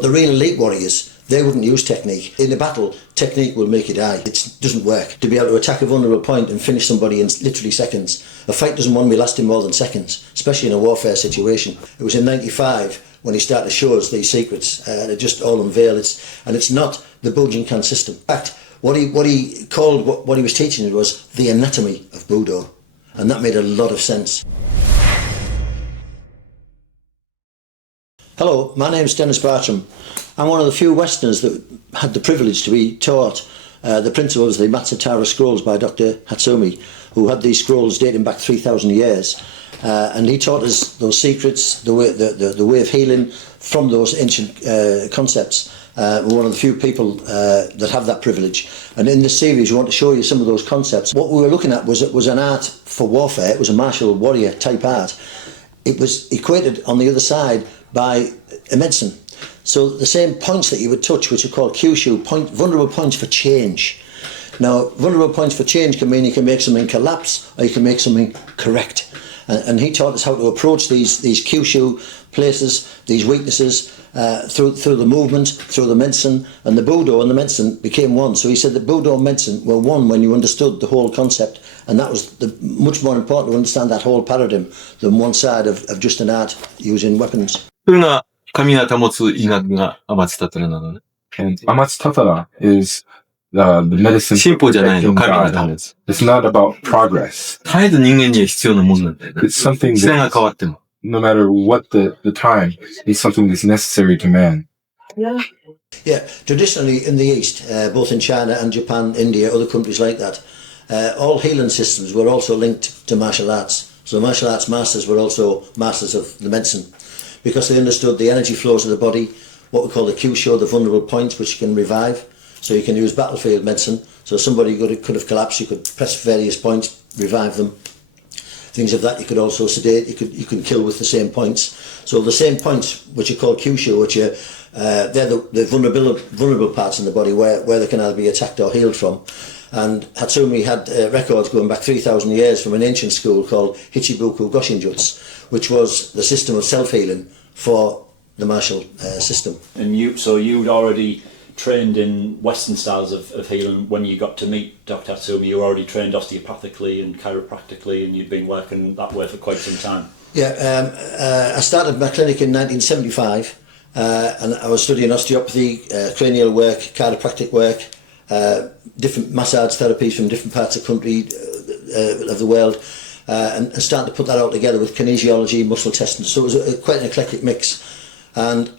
The real elite warriors, they wouldn't use technique. In a battle, technique will make you die. It doesn't work. To be able to attack a vulnerable point and finish somebody in literally seconds. A fight doesn't want to be lasting more than seconds, especially in a warfare situation. It was in 95 when he started to show us these secrets, and it just all unveiled. And it's not the Bujinkan system. In fact, what he called what he was teaching was the anatomy of Budo, and that made a lot of sense. Hello, my name's Dennis Bartram. I'm one of the few Westerners that had the privilege to be taught the principles of the Matsutara scrolls by Dr. Hatsumi, who had these scrolls dating back 3,000 years. And he taught us those secrets, the way of healing from those ancient concepts. We're one of the few people that have that privilege. And in this series, we want to show you some of those concepts. What we were looking at was an art for warfare. It was a martial warrior type art. It was equated on the other side by a medicine. So the same points that you would touch, which are called Kyushu, vulnerable points for change. Now, vulnerable points for change can mean you can make something collapse or you can make something correct. And he taught us how to approach these Kyushu places, these weaknesses, through the movement, through the medicine, and the Budo and the medicine became one. So he said that Budo and medicine were one when you understood the whole concept, and that was much more important to understand that whole paradigm than one side of just an art using weapons. それが神が保つ医学がアマツタタラなのね。And Amatsutatara is the medicine 進歩じゃないの、 perfecting 神が God. 保つ。 It's not about progress. 絶えず人間には必要なものなんだよね。 It's something 時代が that, 変わっても。 no matter what the time, is something that's necessary to man. Yeah, traditionally in the East, both in China and Japan, India, other countries like that, all healing systems were also linked to martial arts. So martial arts masters were also masters of the medicine, because they understood the energy flows of the body, what we call the Kyushu, the vulnerable points which you can revive. So you can use battlefield medicine. So somebody could have collapsed, you could press various points, revive them. Things of that. You could also sedate, you can kill with the same points. So the same points which are called Kyushu, which are they're the vulnerable parts in the body where they can either be attacked or healed from. And Hatsumi had records going back 3,000 years from an ancient school called Hichibuku Goshinjutsu, which was the system of self-healing for the martial system. And you'd already trained in Western styles of healing when you got to meet Dr. Hatsumi. You were already trained osteopathically and chiropractically, and you'd been working that way for quite some time. Yeah, I started my clinic in 1975, and I was studying osteopathy, cranial work, chiropractic work, different massage therapies from different parts of the country, of the world, and starting to put that all together with kinesiology, muscle testing. So it was quite an eclectic mix. And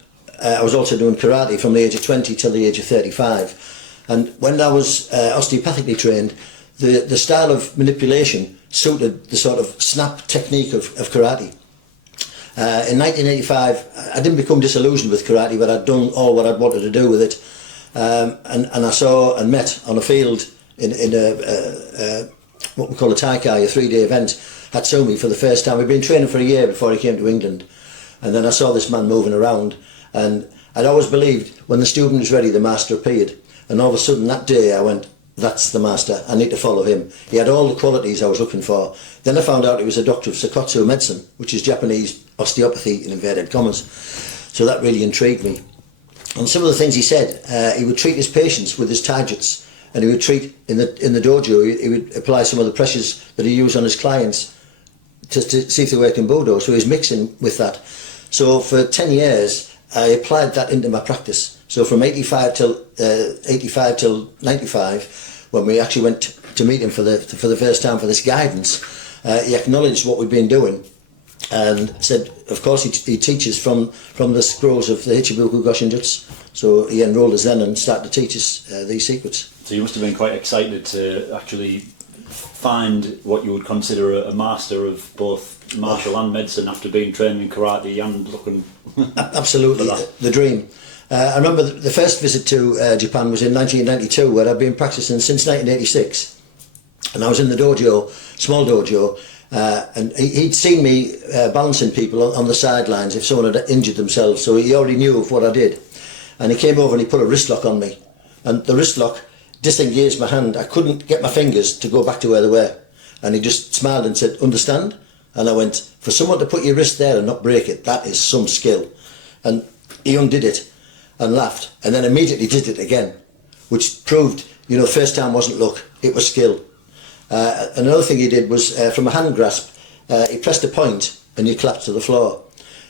I was also doing karate from the age of 20 till the age of 35. And when I was osteopathically trained, the style of manipulation suited the sort of snap technique of karate. In 1985, I didn't become disillusioned with karate, but I'd done all what I'd wanted to do with it. And I saw and met on a field in what we call a taikai, a 3-day event, Hatsumi, for the first time. We'd been training for a year before he came to England. And then I saw this man moving around, and I'd always believed when the student was ready, the master appeared. And all of a sudden that day I went, that's the master, I need to follow him. He had all the qualities I was looking for. Then I found out he was a doctor of Sakotsu medicine, which is Japanese osteopathy in inverted commas. So that really intrigued me. And some of the things he said, he would treat his patients with his taijutsu, and he would treat in the dojo, he would apply some of the pressures that he used on his clients to see if they worked in Budo. So he was mixing with that. So for 10 years, I applied that into my practice. So from 85 till 95, when we actually went to meet him for the first time for this guidance, he acknowledged what we'd been doing and said, of course, he teaches from the scrolls of the Hichibuku Goshinjutsu. So he enrolled us then and started to teach us these secrets. So you must have been quite excited to actually find what you would consider a master of both martial and medicine after being trained in karate and looking absolutely the dream. I remember the first visit to Japan was in 1992, where I'd been practicing since 1986, and I was in the dojo, small dojo, and he'd seen me balancing people on the sidelines if someone had injured themselves, so he already knew of what I did. And he came over and he put a wrist lock on me, and the wrist lock disengaged my hand. I couldn't get my fingers to go back to where they were, and he just smiled and said, understand? And I went, for someone to put your wrist there and not break it, that is some skill. And he undid it. and laughed, and then immediately did it again, which proved, you know, first time wasn't luck, it was skill. Another thing he did was, from a hand grasp, he pressed a point and you collapsed to the floor.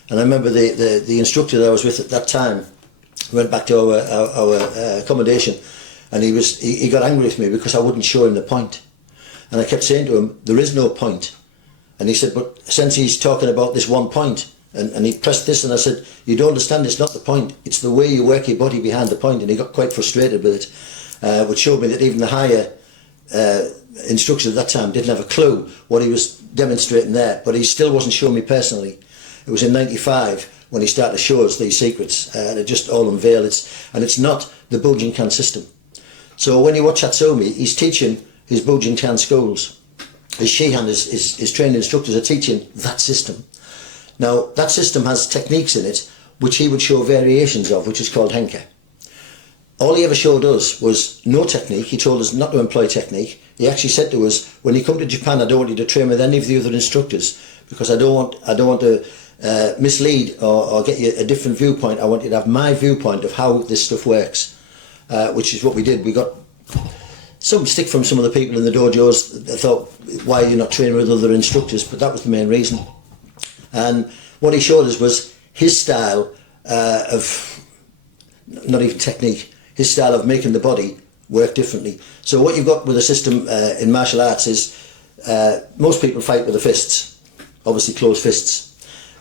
And I remember the instructor that I was with at that time went back to our accommodation, and he got angry with me because I wouldn't show him the point. And I kept saying to him, there is no point. And he said, but since he's talking about this one point, and he pressed this, and I said, you don't understand, it's not the point, it's the way you work your body behind the point. And he got quite frustrated with it, which showed me that even the higher instructors at that time didn't have a clue what he was demonstrating there, but he still wasn't showing me personally. It was in '95 when he started to show us these secrets, and it just all unveiled. It's not the Bujinkan system. So when you watch Hatsumi, he's teaching his Bujinkan schools. His Shihan, his trained instructors are teaching that system. Now, that system has techniques in it which he would show variations of, which is called Henka. All he ever showed us was no technique. He told us not to employ technique. He actually said to us, when you come to Japan, I don't want you to train with any of the other instructors, because I don't want to mislead or get you a different viewpoint. I want you to have my viewpoint of how this stuff works, which is what we did. We got some stick from some of the people in the dojos that thought, why are you not training with other instructors? But that was the main reason. And what he showed us was his style of, not even technique, his style of making the body work differently. So what you've got with the system in martial arts is most people fight with the fists, obviously closed fists.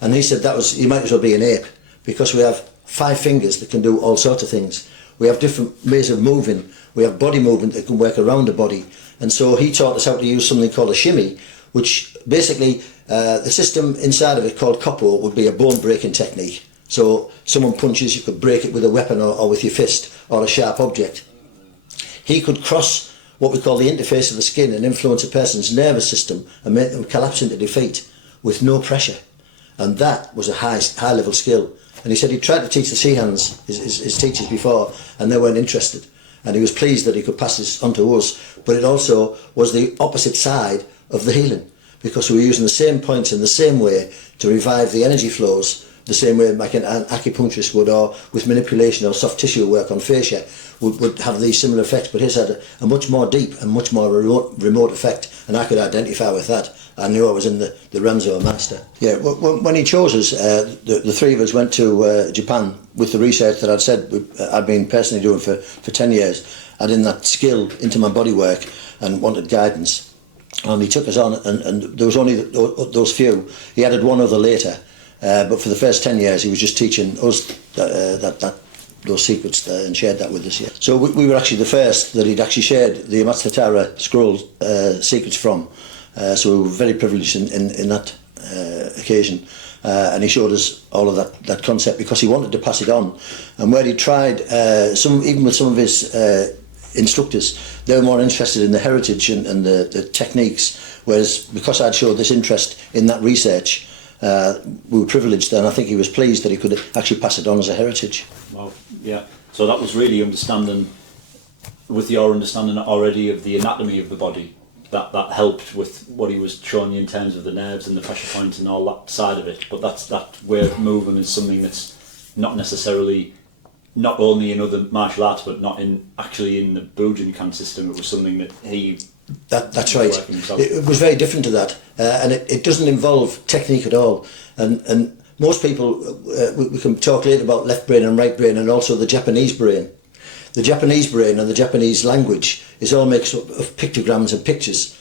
And he said you might as well be an ape, because we have 5 fingers that can do all sorts of things. We have different ways of moving. We have body movement that can work around the body. And so he taught us how to use something called a shimmy, which basically the system inside of it called koppo would be a bone breaking technique. So someone punches, you could break it with a weapon or with your fist or a sharp object. He could cross what we call the interface of the skin and influence a person's nervous system and make them collapse into defeat with no pressure. And that was a high level skill. And he said he tried to teach the Seahans, his teachers before, and they weren't interested. And he was pleased that he could pass this on to us. But it also was the opposite side of the healing, because we were using the same points in the same way to revive the energy flows, the same way like an acupuncturist would, or with manipulation or soft tissue work on fascia would have these similar effects. But his had a much more deep and much more remote effect, and I could identify with that. I knew I was in the realms of a master. Yeah, when he chose us, the 3 of us went to Japan with the research that I'd said I'd been personally doing for 10 years, adding that skill into my body work and wanted guidance. And he took us on, and there was only those few. He added 1 other later, but for the first 10 years he was just teaching us those secrets and shared that with us. Yeah. So we were actually the first that he'd actually shared the Amatsutatara scroll secrets from. So we were very privileged in that occasion, and he showed us all of that concept because he wanted to pass it on. And where he tried, even with some of his instructors, they were more interested in the heritage and the techniques, whereas because I'd showed this interest in that research, we were privileged, and I think he was pleased that he could actually pass it on as a heritage. Well, yeah. So that was really understanding, with your understanding already of the anatomy of the body, that helped with what he was showing you in terms of the nerves and the pressure points and all that side of it. But that way of moving is something that's not necessarily, not only in other martial arts, but not actually in the Bujinkan system. It was something that he... That's right. It was very different to that, and it doesn't involve technique at all. And most people, we can talk later about left brain and right brain, and also the Japanese brain. The Japanese brain and the Japanese language is all mixed up of pictograms and pictures,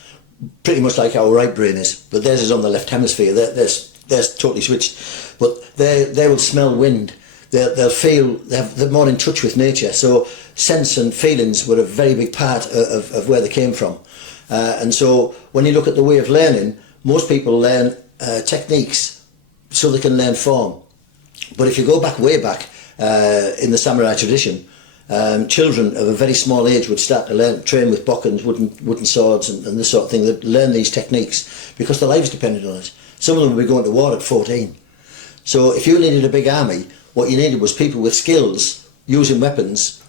pretty much like our right brain is, but theirs is on the left hemisphere. They're totally switched, but they will smell wind. They'll feel, they're more in touch with nature. So sense and feelings were a very big part of where they came from. And so when you look at the way of learning, most people learn techniques so they can learn form. But if you go way back in the samurai tradition, children of a very small age would start to train with bokkens, wooden swords and this sort of thing. They'd learn these techniques because their lives depended on it. Some of them would be going to war at 14. So if you needed a big army, what you needed was people with skills using weapons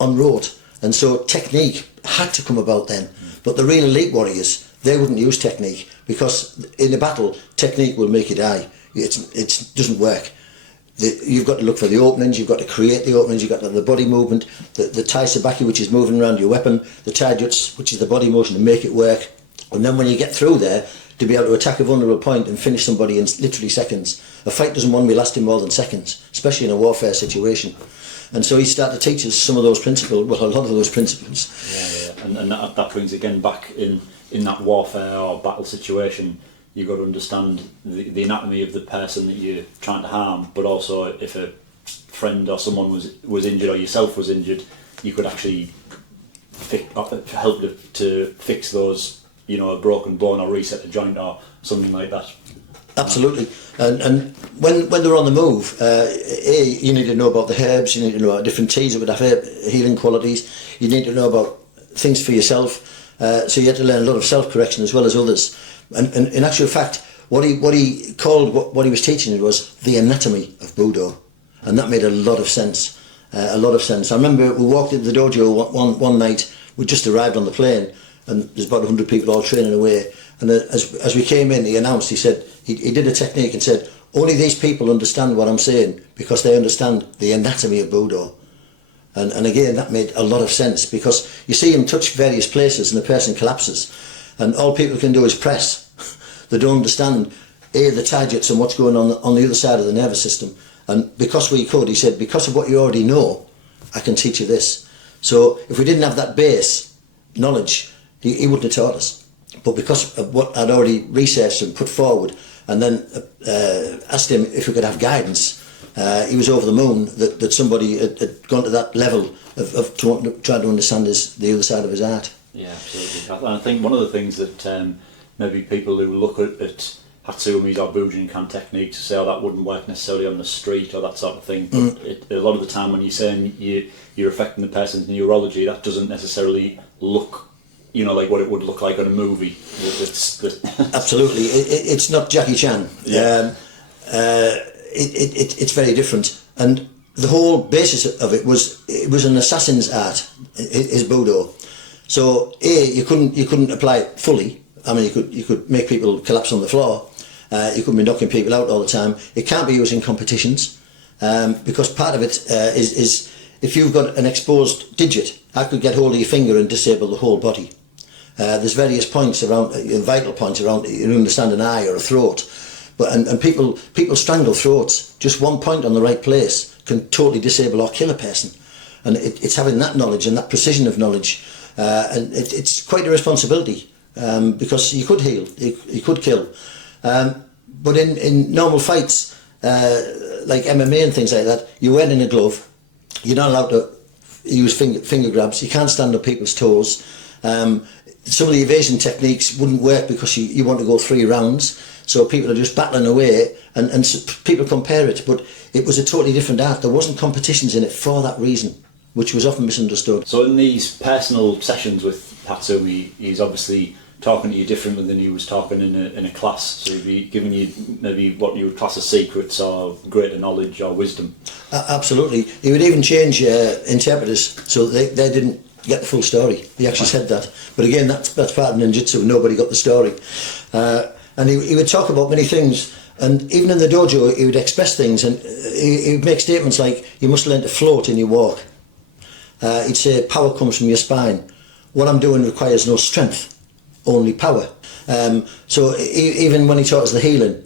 en route. And so technique had to come about then. But the real elite warriors, they wouldn't use technique, because in a battle, technique will make you die. It doesn't work. you've got to look for the openings, you've got to create the openings, you've got to have the body movement, the tai sabaki, which is moving around your weapon, the taijutsu, which is the body motion to make it work. And then when you get through there, to be able to attack a vulnerable point and finish somebody in literally seconds. A fight doesn't want to be lasting more than seconds, especially in a warfare situation. And so he started to teach us some of those principles, well, a lot of those principles. Yeah. And that brings again back in that warfare or battle situation. You've got to understand the anatomy of the person that you're trying to harm, but also if a friend or someone was injured or yourself was injured, you could actually help to fix those, a broken bone or reset a joint or something like that. Absolutely. And when they're on the move, you need to know about the herbs, you need to know about different teas that would have healing qualities, you need to know about things for yourself, so you had to learn a lot of self-correction as well as others. And in actual fact, what he called what he was teaching was the anatomy of Budo, and that made a lot of sense. I remember we walked into the dojo one night. We just arrived on the plane, and there's about 100 people all training away. And as we came in, he announced. He said he did a technique and said, "Only these people understand what I'm saying because they understand the anatomy of Budo." And again, that made a lot of sense, because you see him touch various places and the person collapses. And all people can do is press. They don't understand the taijutsu and what's going on the other side of the nervous system. And because we could, he said, because of what you already know, I can teach you this. So if we didn't have that base knowledge, he wouldn't have taught us. But because of what I'd already researched and put forward, and then asked him if we could have guidance, he was over the moon that somebody had gone to that level of trying to understand the other side of his art. Yeah, absolutely. I think one of the things that maybe people who look at Hatsumis or Bujinkan techniques say, oh, that wouldn't work necessarily on the street or that sort of thing, but a lot of the time when you're saying you're affecting the person's neurology, that doesn't necessarily look, like what it would look like on a movie. Absolutely. It's not Jackie Chan. Yeah. It's very different. And the whole basis of it was an assassin's art, his Budo. So you couldn't apply it fully. I mean, you could make people collapse on the floor. You couldn't be knocking people out all the time. It can't be used in competitions, because part of it is if you've got an exposed digit, I could get hold of your finger and disable the whole body. There's various points around, vital points around. You understand an eye or a throat, and people strangle throats. Just one point on the right place can totally disable or kill a person, and it's having that knowledge and that precision of knowledge. And it's quite a responsibility, because you could heal, you could kill. But in normal fights, like MMA and things like that, you're wearing a glove, you're not allowed to use finger grabs, you can't stand on people's toes. Some of the evasion techniques wouldn't work because you want to go 3 rounds, so people are just battling away, and people compare it, but it was a totally different art. There wasn't competitions in it for that reason, which was often misunderstood. So in these personal sessions with Hatsumi, he's obviously talking to you differently than he was talking in a class. So he'd be giving you maybe what you would class as secrets or greater knowledge or wisdom. Absolutely. He would even change interpreters so they didn't get the full story. He actually said that. But again, that's part of Ninjutsu. Nobody got the story. And he would talk about many things. And even in the dojo, he would express things, and he would make statements like, you must learn to float in your walk. He'd say, power comes from your spine. What I'm doing requires no strength, only power. So even when he taught us the healing,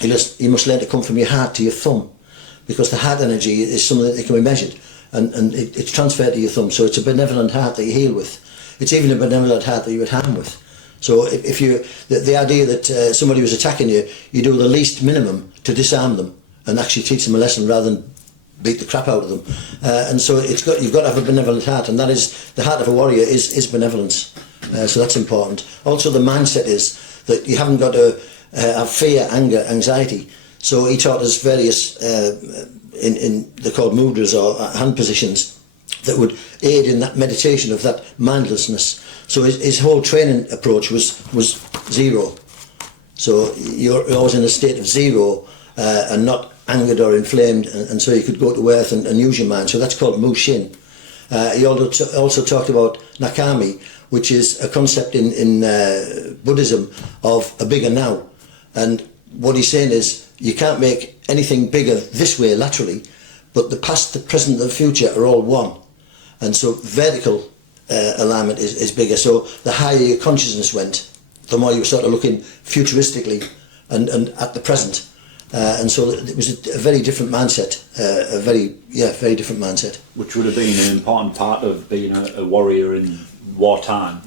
you must learn to come from your heart to your thumb, because the heart energy is something that can be measured, and it's transferred to your thumb. So it's a benevolent heart that you heal with. It's even a benevolent heart that you would harm with. So if the idea that somebody was attacking you, you do the least minimum to disarm them and actually teach them a lesson rather than beat the crap out of them. And so you've got to have a benevolent heart, and that is the heart of a warrior is benevolence. So that's important. Also, the mindset is that you haven't got to have fear, anger, anxiety. So he taught us various they're called mudras or hand positions that would aid in that meditation of that mindlessness. So his whole training approach was zero. So you're always in a state of zero and not angered or inflamed, and so you could go to earth and use your mind. So that's called Mushin. He also talked about Nakami, which is a concept in Buddhism of a bigger now. And what he's saying is you can't make anything bigger this way laterally, but the past, the present, and the future are all one. And so vertical alignment is bigger. So the higher your consciousness went, the more you were sort of looking futuristically and at the present. And so it was a very different mindset, very different mindset. Which would have been an important part of being a warrior in wartime,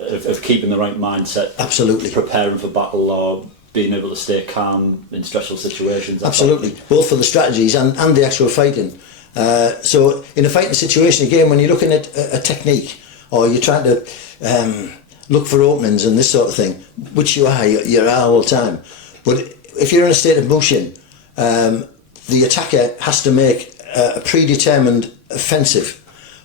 of keeping the right mindset. Absolutely. Preparing for battle or being able to stay calm in stressful situations. Absolutely, both for the strategies and the actual fighting. So in a fighting situation, again, when you're looking at a technique or you're trying to look for openings and this sort of thing, which you are all the time. But if you're in a state of motion, the attacker has to make a predetermined offensive,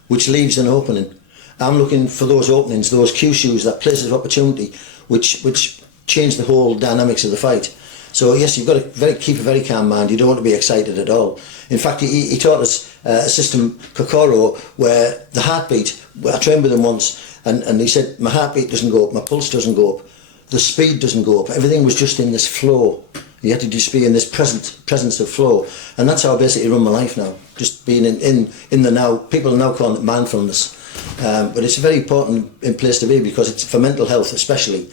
which leaves an opening. I'm looking for those openings, those Kyushus, that places of opportunity, which change the whole dynamics of the fight. So yes, you've got to keep a very calm mind. You don't want to be excited at all. In fact, he taught us a system, Kokoro, where the heartbeat, I trained with him once, and he said, my heartbeat doesn't go up, my pulse doesn't go up, the speed doesn't go up, everything was just in this flow. You had to just be in this presence of flow. And that's how I basically run my life now, just being in the now. People are now calling it mindfulness. But it's a very important place to be, because it's for mental health especially.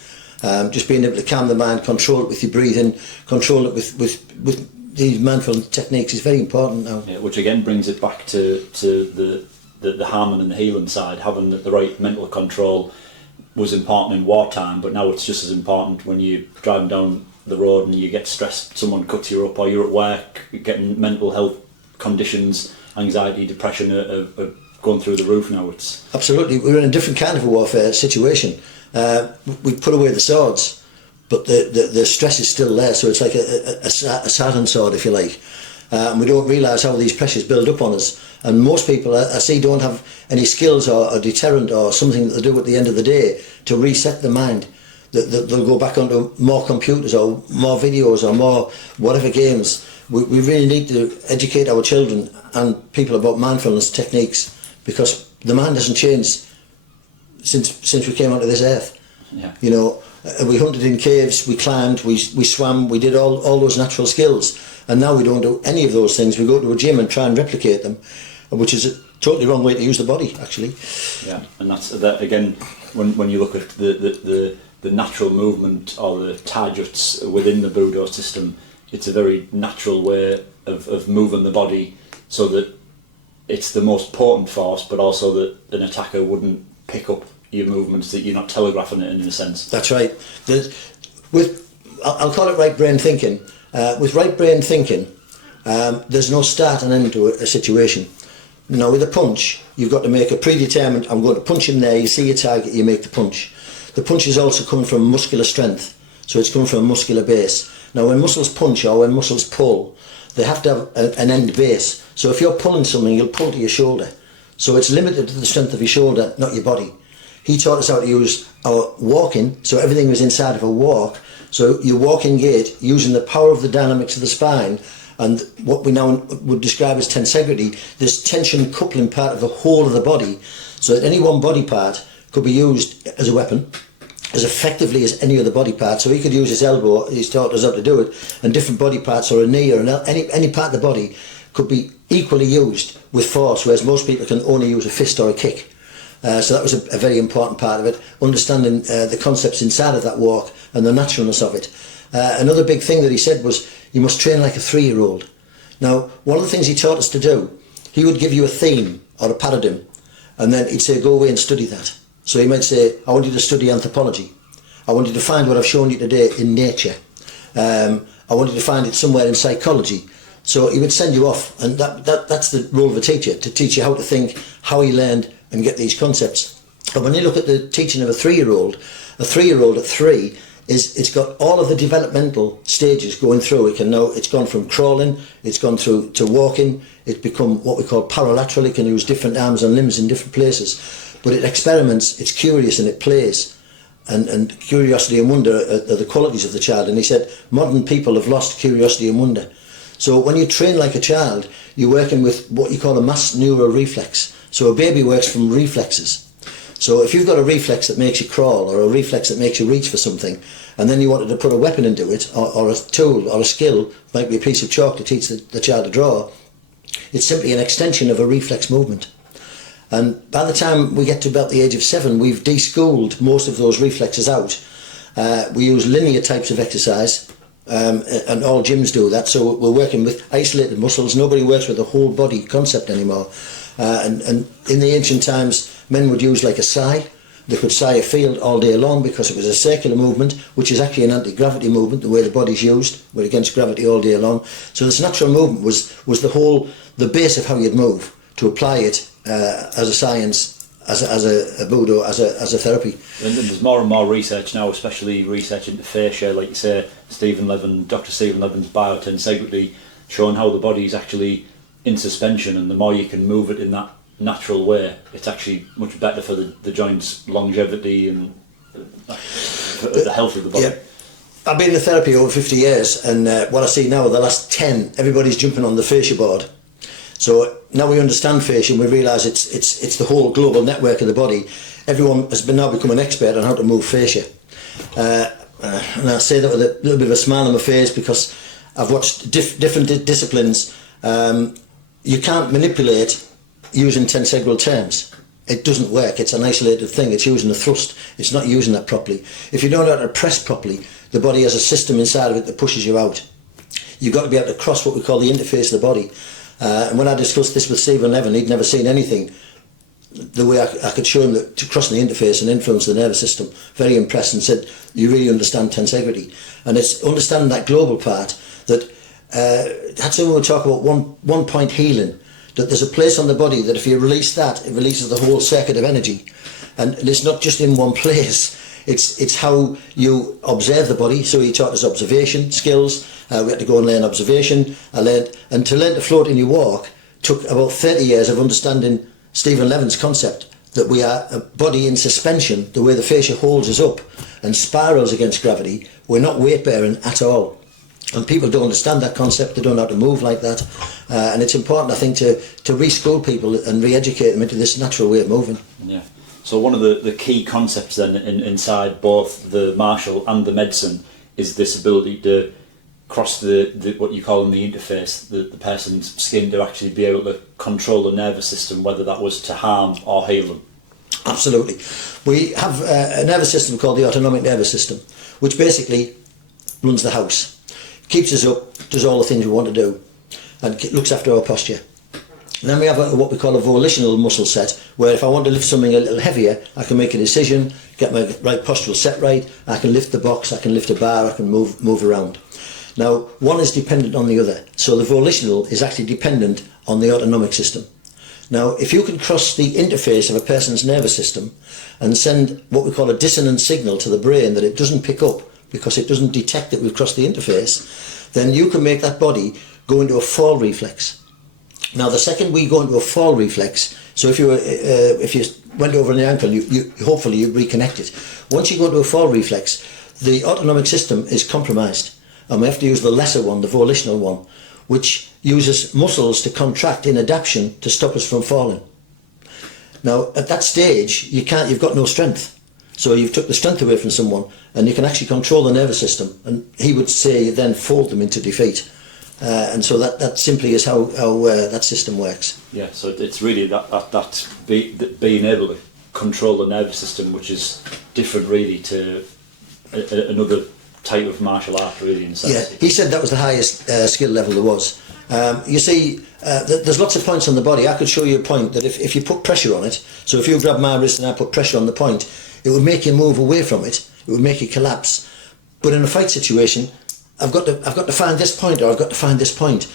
Just being able to calm the mind, control it with your breathing, control it with these mindful techniques is very important now. Yeah, which again brings it back to the harming and the healing side. Having the right mental control was important in wartime, but now it's just as important when you're driving down the road and you get stressed, someone cuts you up, or you're at work, getting mental health conditions, anxiety, depression are going through the roof now. It's absolutely, we're in a different kind of a warfare situation. We put away the swords, but the stress is still there, so it's like a silent sword, if you like. And we don't realise how these pressures build up on us. And most people I see don't have any skills or deterrent or something that they do at the end of the day to reset the mind. They'll go back onto more computers or more videos or more whatever games. We really need to educate our children and people about mindfulness techniques, because the mind hasn't changed since we came onto this earth. Yeah. You know, we hunted in caves, we climbed, we swam, we did all those natural skills, and now we don't do any of those things. We go to a gym and try and replicate them, which is a totally wrong way to use the body, actually. Yeah, and that's that again. When you look at the natural movement or the taijutsu within the Budo system, it's a very natural way of moving the body, so that it's the most potent force, but also that an attacker wouldn't pick up your movements, that you're not telegraphing it in a sense. That's right. I'll call it right brain thinking. With right brain thinking, there's no start and end to a situation. Now with a punch, you've got to make a predetermined, I'm going to punch him there, you see your target, you make the punch. The punch is also coming from muscular strength, so it's coming from a muscular base. Now when muscles punch or when muscles pull, they have to have an end base. So if you're pulling something, you'll pull to your shoulder. So it's limited to the strength of your shoulder, not your body. He taught us how to use our walking, so everything was inside of a walk. So your walking gait, using the power of the dynamics of the spine, and what we now would describe as tensegrity, this tension coupling part of the whole of the body, so that any one body part could be used as a weapon, as effectively as any other body part. So he could use his elbow, he's taught us how to do it, and different body parts, or a knee, or any part of the body could be equally used with force, whereas most people can only use a fist or a kick. So that was a very important part of it, understanding the concepts inside of that walk and the naturalness of it. Another big thing that he said was, you must train like a 3-year-old. Now, one of the things he taught us to do, he would give you a theme or a paradigm, and then he'd say, go away and study that. So he might say, I want you to study anthropology. I want you to find what I've shown you today in nature. I want you to find it somewhere in psychology. So he would send you off, and that's the role of a teacher, to teach you how to think, how he learned, and get these concepts. But when you look at the teaching of a 3-year-old at 3, it's got all of the developmental stages going through. It's gone from crawling, it's gone through to walking, it's become what we call paralateral. It can use different arms and limbs in different places. But it experiments, it's curious, and it plays. And curiosity and wonder are the qualities of the child. And he said, modern people have lost curiosity and wonder. So when you train like a child, you're working with what you call a mass neuro reflex. So a baby works from reflexes. So if you've got a reflex that makes you crawl, or a reflex that makes you reach for something, and then you wanted to put a weapon into it, or a tool, or a skill, might be a piece of chalk to teach the child to draw, it's simply an extension of a reflex movement. And by the time we get to about the age of 7, we've de-schooled most of those reflexes out. We use linear types of exercise, and all gyms do that, so we're working with isolated muscles. Nobody works with a whole body concept anymore. And in the ancient times, men would use like a sigh. They could sigh a field all day long because it was a circular movement, which is actually an anti-gravity movement, the way the body's used. We're against gravity all day long. So this natural movement was the base of how you'd move, to apply it as a science, as a Budo, as a therapy. And there's more and more research now, especially research into fascia, like you say, Dr. Stephen Levin's biotensegrity, showing how the body is actually in suspension, and the more you can move it in that natural way, it's actually much better for the joints' longevity and for the health of the body. Yeah. I've been in therapy over 50 years, and what I see now, the last 10, everybody's jumping on the fascia board. So now we understand fascia, and we realise it's the whole global network of the body. Everyone has now become an expert on how to move fascia. And I say that with a little bit of a smile on my face, because I've watched different disciplines. You can't manipulate using tensegral terms. It doesn't work. It's an isolated thing. It's using a thrust. It's not using that properly. If you don't know how to press properly, the body has a system inside of it that pushes you out. You've got to be able to cross what we call the interface of the body. And when I discussed this with Stephen Levin, he'd never seen anything the way I could show him that to cross the interface and influence the nervous system. Very impressed, and said, you really understand tensegrity. And it's understanding that global part that Hatsumi will talk about one point healing, that there's a place on the body that if you release that, it releases the whole circuit of energy. And it's not just in one place. It's how you observe the body. So he taught us observation skills. We had to go and learn observation. And to learn to float in your walk took about 30 years of understanding Stephen Levin's concept, that we are a body in suspension, the way the fascia holds us up and spirals against gravity. We're not weight bearing at all. And people don't understand that concept. They don't know how to move like that. And it's important, I think, to re-school people and re-educate them into this natural way of moving. Yeah. So one of the key concepts then inside both the martial and the medicine is this ability to cross the what you call in the interface, the person's skin, to actually be able to control the nervous system, whether that was to harm or heal them. Absolutely. We have a nervous system called the autonomic nervous system, which basically runs the house. Keeps us up, does all the things we want to do, and looks after our posture. And then we have what we call a volitional muscle set, where if I want to lift something a little heavier, I can make a decision, get my right postural set right, I can lift the box, I can lift a bar, I can move around. Now, one is dependent on the other, so the volitional is actually dependent on the autonomic system. Now, if you can cross the interface of a person's nervous system and send what we call a dissonant signal to the brain that it doesn't pick up because it doesn't detect that we've crossed the interface, then you can make that body go into a fall reflex. Now, the second we go into a fall reflex, so if you went over an ankle, you hopefully you reconnect it. Once you go into a fall reflex, the autonomic system is compromised, and we have to use the lesser one, the volitional one, which uses muscles to contract in adaptation to stop us from falling. Now, at that stage, you've got no strength. So you've took the strength away from someone, and you can actually control the nervous system, and he would say you then fold them into defeat. And so that simply is how that system works. Yeah, so it's really that being able to control the nervous system, which is different really to another type of martial art, really. In sense. Yeah, he said that was the highest skill level there was. You see, there's lots of points on the body. I could show you a point that if you put pressure on it, so if you grab my wrist and I put pressure on the point, it would make you move away from it. It would make you collapse. But in a fight situation, I've got to find this point, or I've got to find this point.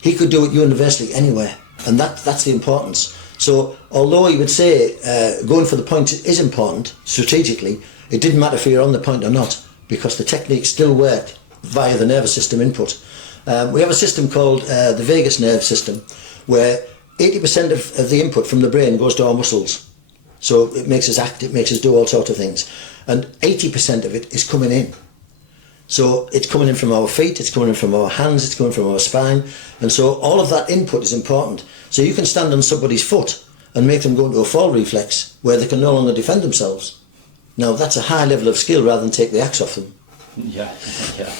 He could do it universally anywhere, and that's the importance. So although he would say going for the point is important strategically, it didn't matter if you're on the point or not, because the technique still worked via the nervous system input. We have a system called the vagus nerve system, where 80% of the input from the brain goes to our muscles. So it makes us act, it makes us do all sorts of things. And 80% of it is coming in. So it's coming in from our feet, it's coming in from our hands, it's coming from our spine. And so all of that input is important. So you can stand on somebody's foot and make them go into a fall reflex where they can no longer defend themselves. Now that's a high level of skill rather than take the axe off them. Yeah, yeah.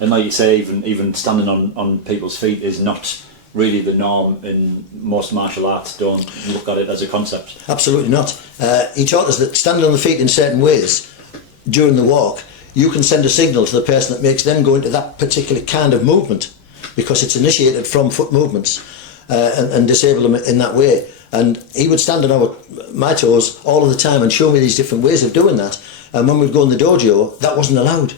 And like you say, even standing on people's feet is not really the norm in most martial arts. Don't look at it as a concept. Absolutely not. He taught us that standing on the feet in certain ways during the walk, you can send a signal to the person that makes them go into that particular kind of movement, because it's initiated from foot movements, and disable them in that way. And he would stand on my toes all of the time and show me these different ways of doing that. And when we'd go in the dojo, that wasn't allowed.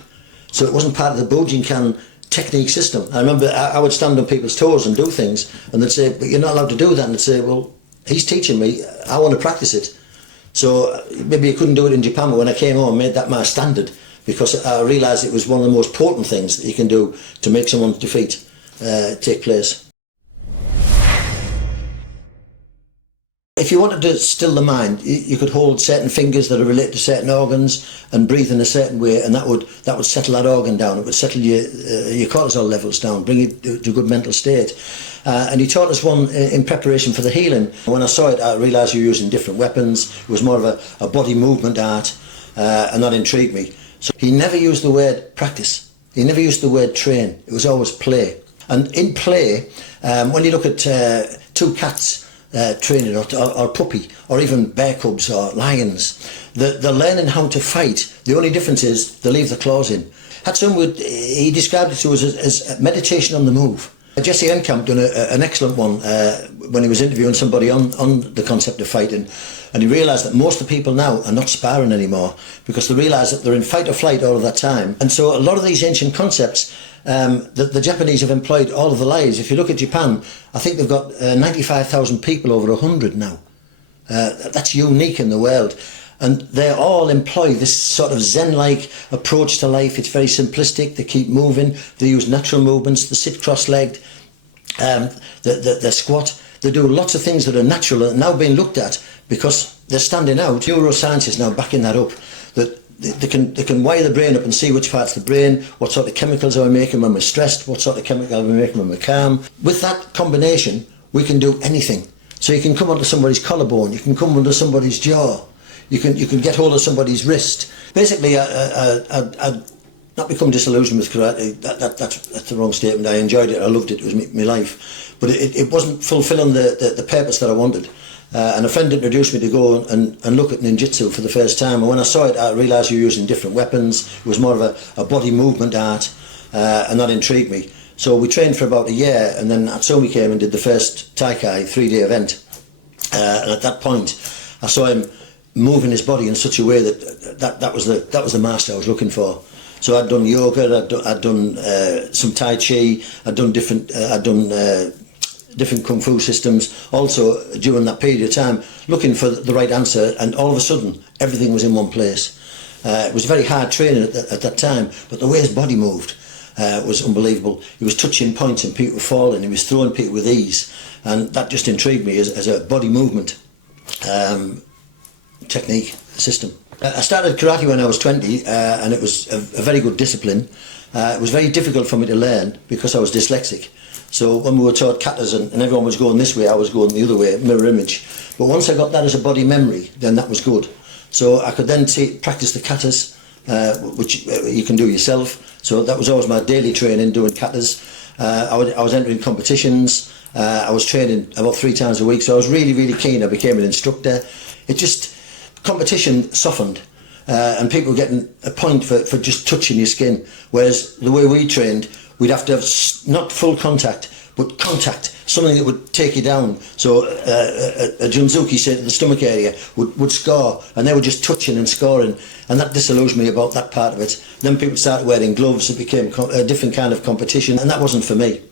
So it wasn't part of the Bujinkan technique system. I remember I would stand on people's toes and do things, and they'd say, but you're not allowed to do that. And I'd say, well, he's teaching me, I want to practice it. So maybe you couldn't do it in Japan, but when I came home, I made that my standard, because I realised it was one of the most potent things that you can do to make someone's defeat take place. If you wanted to still the mind, you could hold certain fingers that are related to certain organs and breathe in a certain way, and that would settle that organ down. It would settle your cortisol levels down, bring you to a good mental state. And he taught us one in preparation for the healing. When I saw it, I realised you were using different weapons. It was more of a body movement art, and that intrigued me. So he never used the word practice. He never used the word train. It was always play. And in play, when you look at two cats training, or puppy, or even bear cubs or lions, they're learning how to fight. The only difference is they leave the claws in. Hatsumi he described it to us as meditation on the move. Jesse Enkamp done an excellent one when he was interviewing somebody on the concept of fighting, and he realised that most of the people now are not sparring anymore, because they realise that they're in fight or flight all of that time. And so a lot of these ancient concepts the Japanese have employed all of their lives. If you look at Japan, I think they've got 95,000 people over 100 now. That's unique in the world. And they all employ this sort of Zen-like approach to life. It's very simplistic. They keep moving. They use natural movements. They sit cross-legged. They squat. They do lots of things that are natural and now being looked at because they're standing out. Neuroscience is now backing that up. That they can wire the brain up and see which parts of the brain, what sort of chemicals are we making when we're stressed, what sort of chemicals are we making when we're calm. With that combination, we can do anything. So you can come onto somebody's collarbone. You can come under somebody's jaw. You can get hold of somebody's wrist. Basically, I'd not become disillusioned with karate. That's the wrong statement. I enjoyed it. I loved it. It was my life. But it wasn't fulfilling the purpose that I wanted. And a friend introduced me to go and look at ninjutsu for the first time. And when I saw it, I realised you were using different weapons. It was more of a body movement art, and that intrigued me. So we trained for about a year, and then Hatsumi came and did the first Taikai 3-day event. And at that point, I saw him moving his body in such a way that was the master I was looking for. So I'd done yoga, I'd done some Tai Chi, I'd done different kung fu systems. Also during that period of time, looking for the right answer, and all of a sudden everything was in one place. It was very hard training at that time, but the way his body moved was unbelievable. He was touching points and people were falling. He was throwing people with ease, and that just intrigued me as a body movement technique system. I started karate when I was 20, and it was a very good discipline. It was very difficult for me to learn because I was dyslexic. So when we were taught katas and everyone was going this way, I was going the other way, mirror image. But once I got that as a body memory, then that was good. So I could then practice the katas, which you can do yourself. So that was always my daily training, doing katas. I was entering competitions. I was training about 3 times a week. So I was really, really keen. I became an instructor. Competition softened, and people were getting a point for just touching your skin. Whereas the way we trained, we'd have to have not full contact, but contact, something that would take you down. So a junzuki, say, to the stomach area, would score, and they were just touching and scoring, and that disillusioned me about that part of it. Then people started wearing gloves. It became a different kind of competition, and that wasn't for me.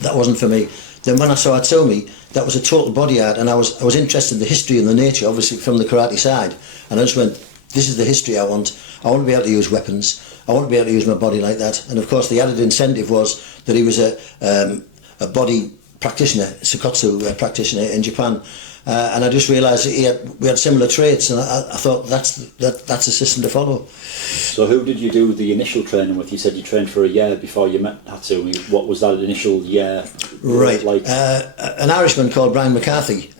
Then when I saw Hatsumi, that was a total body art, and I was interested in the history and the nature, obviously from the karate side, and I just went, this is the history I want. I want to be able to use weapons. I want to be able to use my body like that. And of course the added incentive was that he was a body practitioner, Sakotsu practitioner in Japan, and I just realised that we had similar traits, and I thought that's a system to follow. So who did you do the initial training with? You said you trained for a year before you met Hatsumi. What was that initial year right like? An Irishman called Brian McCarthy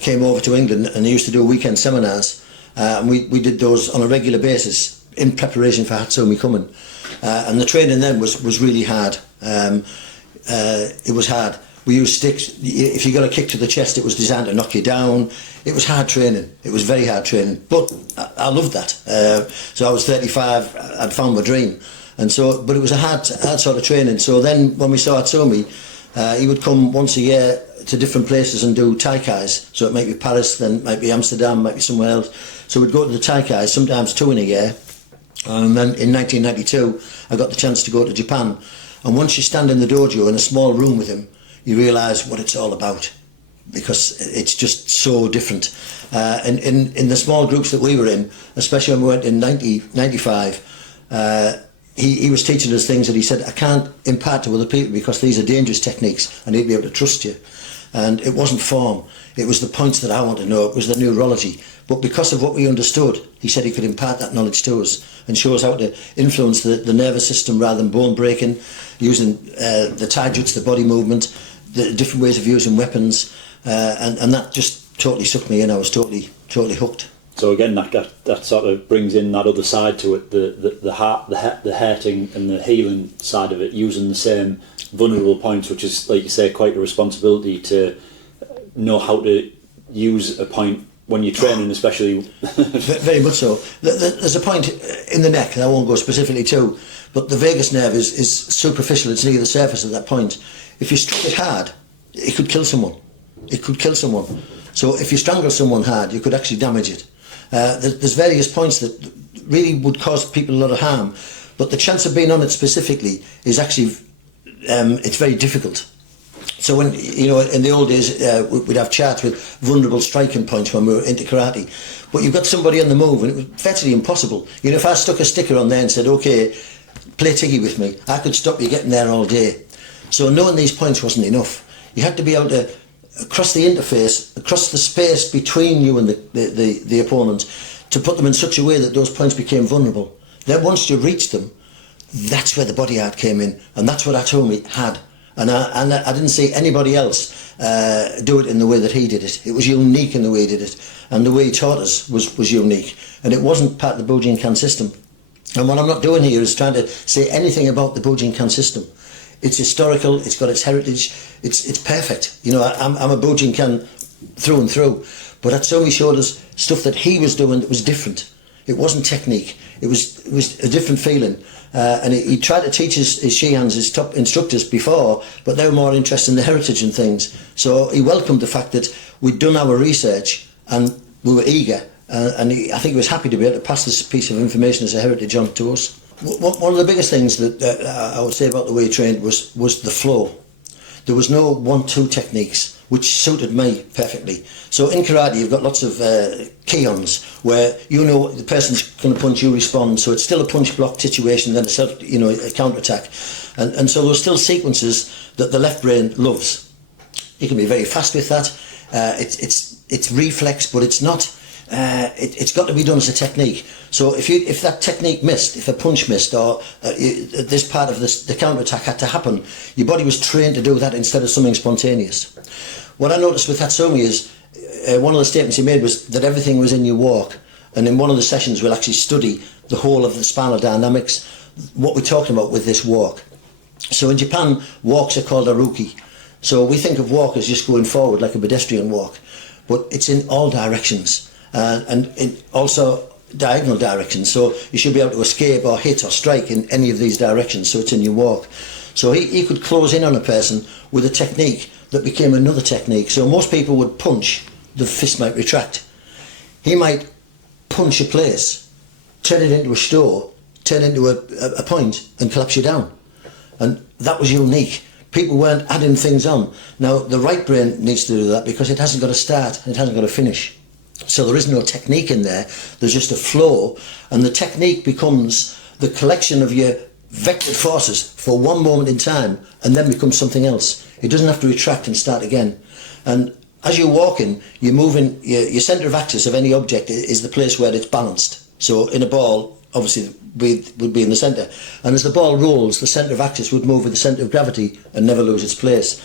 came over to England, and he used to do weekend seminars, and we did those on a regular basis in preparation for Hatsumi coming, and the training then was really hard. It was hard. We used sticks. If you got a kick to the chest, it was designed to knock you down. It was hard training. It was very hard training. But I loved that. So I was 35. I'd found my dream, but it was a hard sort of training. So then, when we saw Hatsumi, he would come once a year to different places and do taikais. So it might be Paris, then it might be Amsterdam, might be somewhere else. So we'd go to the taikais, sometimes 2 in a year. And then in 1992, I got the chance to go to Japan. And once you stand in the dojo in a small room with him, you realise what it's all about, because it's just so different. In the small groups that we were in, especially when we went in 95, he was teaching us things that he said, I can't impart to other people because these are dangerous techniques. I need to be able to trust you. And it wasn't form, it was the points that I want to know, it was the neurology. But because of what we understood, he said he could impart that knowledge to us and show us how to influence the nervous system rather than bone breaking, using the taijutsu, the body movement, the different ways of using weapons, and that just totally sucked me in. I was totally hooked. So again, that sort of brings in that other side to it, the hurting and the healing side of it, using the same vulnerable points, which is, like you say, quite a responsibility to know how to use a point when you're training, especially. Very much so. There's a point in the neck that I won't go specifically to, but the vagus nerve is superficial. It's near the surface of that point. If you struck it hard, it could kill someone. It could kill someone. So if you strangle someone hard, you could actually damage it. There's various points that really would cause people a lot of harm, but the chance of being on it specifically is actually it's very difficult. So when, in the old days, we'd have charts with vulnerable striking points when we were into karate, but you've got somebody on the move and it was virtually impossible. If I stuck a sticker on there and said, okay, play tiggy with me, I could stop you getting there all day. So knowing these points wasn't enough. You had to be able to across the interface, across the space between you and the opponent, to put them in such a way that those points became vulnerable. Then once you reached them, that's where the body art came in, and that's what Hatsumi had. And I didn't see anybody else do it in the way that he did it. It was unique in the way he did it, and the way he taught us was unique. And it wasn't part of the Bujinkan system. And what I'm not doing here is trying to say anything about the Bujinkan system. It's historical, it's got its heritage, it's perfect. I'm a Bujinkan through and through, but Hatsumi showed us stuff that he was doing that was different. It wasn't technique, it was a different feeling. And he tried to teach his Shihans, his top instructors before, but they were more interested in the heritage and things. So he welcomed the fact that we'd done our research and we were eager, and I think he was happy to be able to pass this piece of information as a heritage on to us. One of the biggest things that I would say about the way he trained was the flow. There was no 1-2 techniques, which suited me perfectly. So in karate, you've got lots of key-ons where the person's going to punch, you respond. So it's still a punch-block situation, then a counter-attack. And so there's still sequences that the left brain loves. You can be very fast with that. It's reflex, but it's not. It's got to be done as a technique. So if that technique missed, if a punch missed, or this part of the counter-attack had to happen, your body was trained to do that instead of something spontaneous. What I noticed with Hatsumi is, one of the statements he made was that everything was in your walk. And in one of the sessions we'll actually study the whole of the spinal dynamics, what we're talking about with this walk. So in Japan, walks are called aruki. So we think of walk as just going forward like a pedestrian walk, but it's in all directions. And also diagonal directions, so you should be able to escape or hit or strike in any of these directions, so it's in your walk. So he could close in on a person with a technique that became another technique. So most people would punch, the fist might retract. He might punch a place, turn it into a store, turn into a point and collapse you down. And that was unique. People weren't adding things on. Now the right brain needs to do that because it hasn't got a start, it hasn't got a finish. So there is no technique in there, there's just a flow, and the technique becomes the collection of your vectored forces for one moment in time and then becomes something else. It doesn't have to retract and start again. And as you're walking, you're moving, your centre of axis of any object is the place where it's balanced. So in a ball, obviously, would be in the centre. And as the ball rolls, the centre of axis would move with the centre of gravity and never lose its place.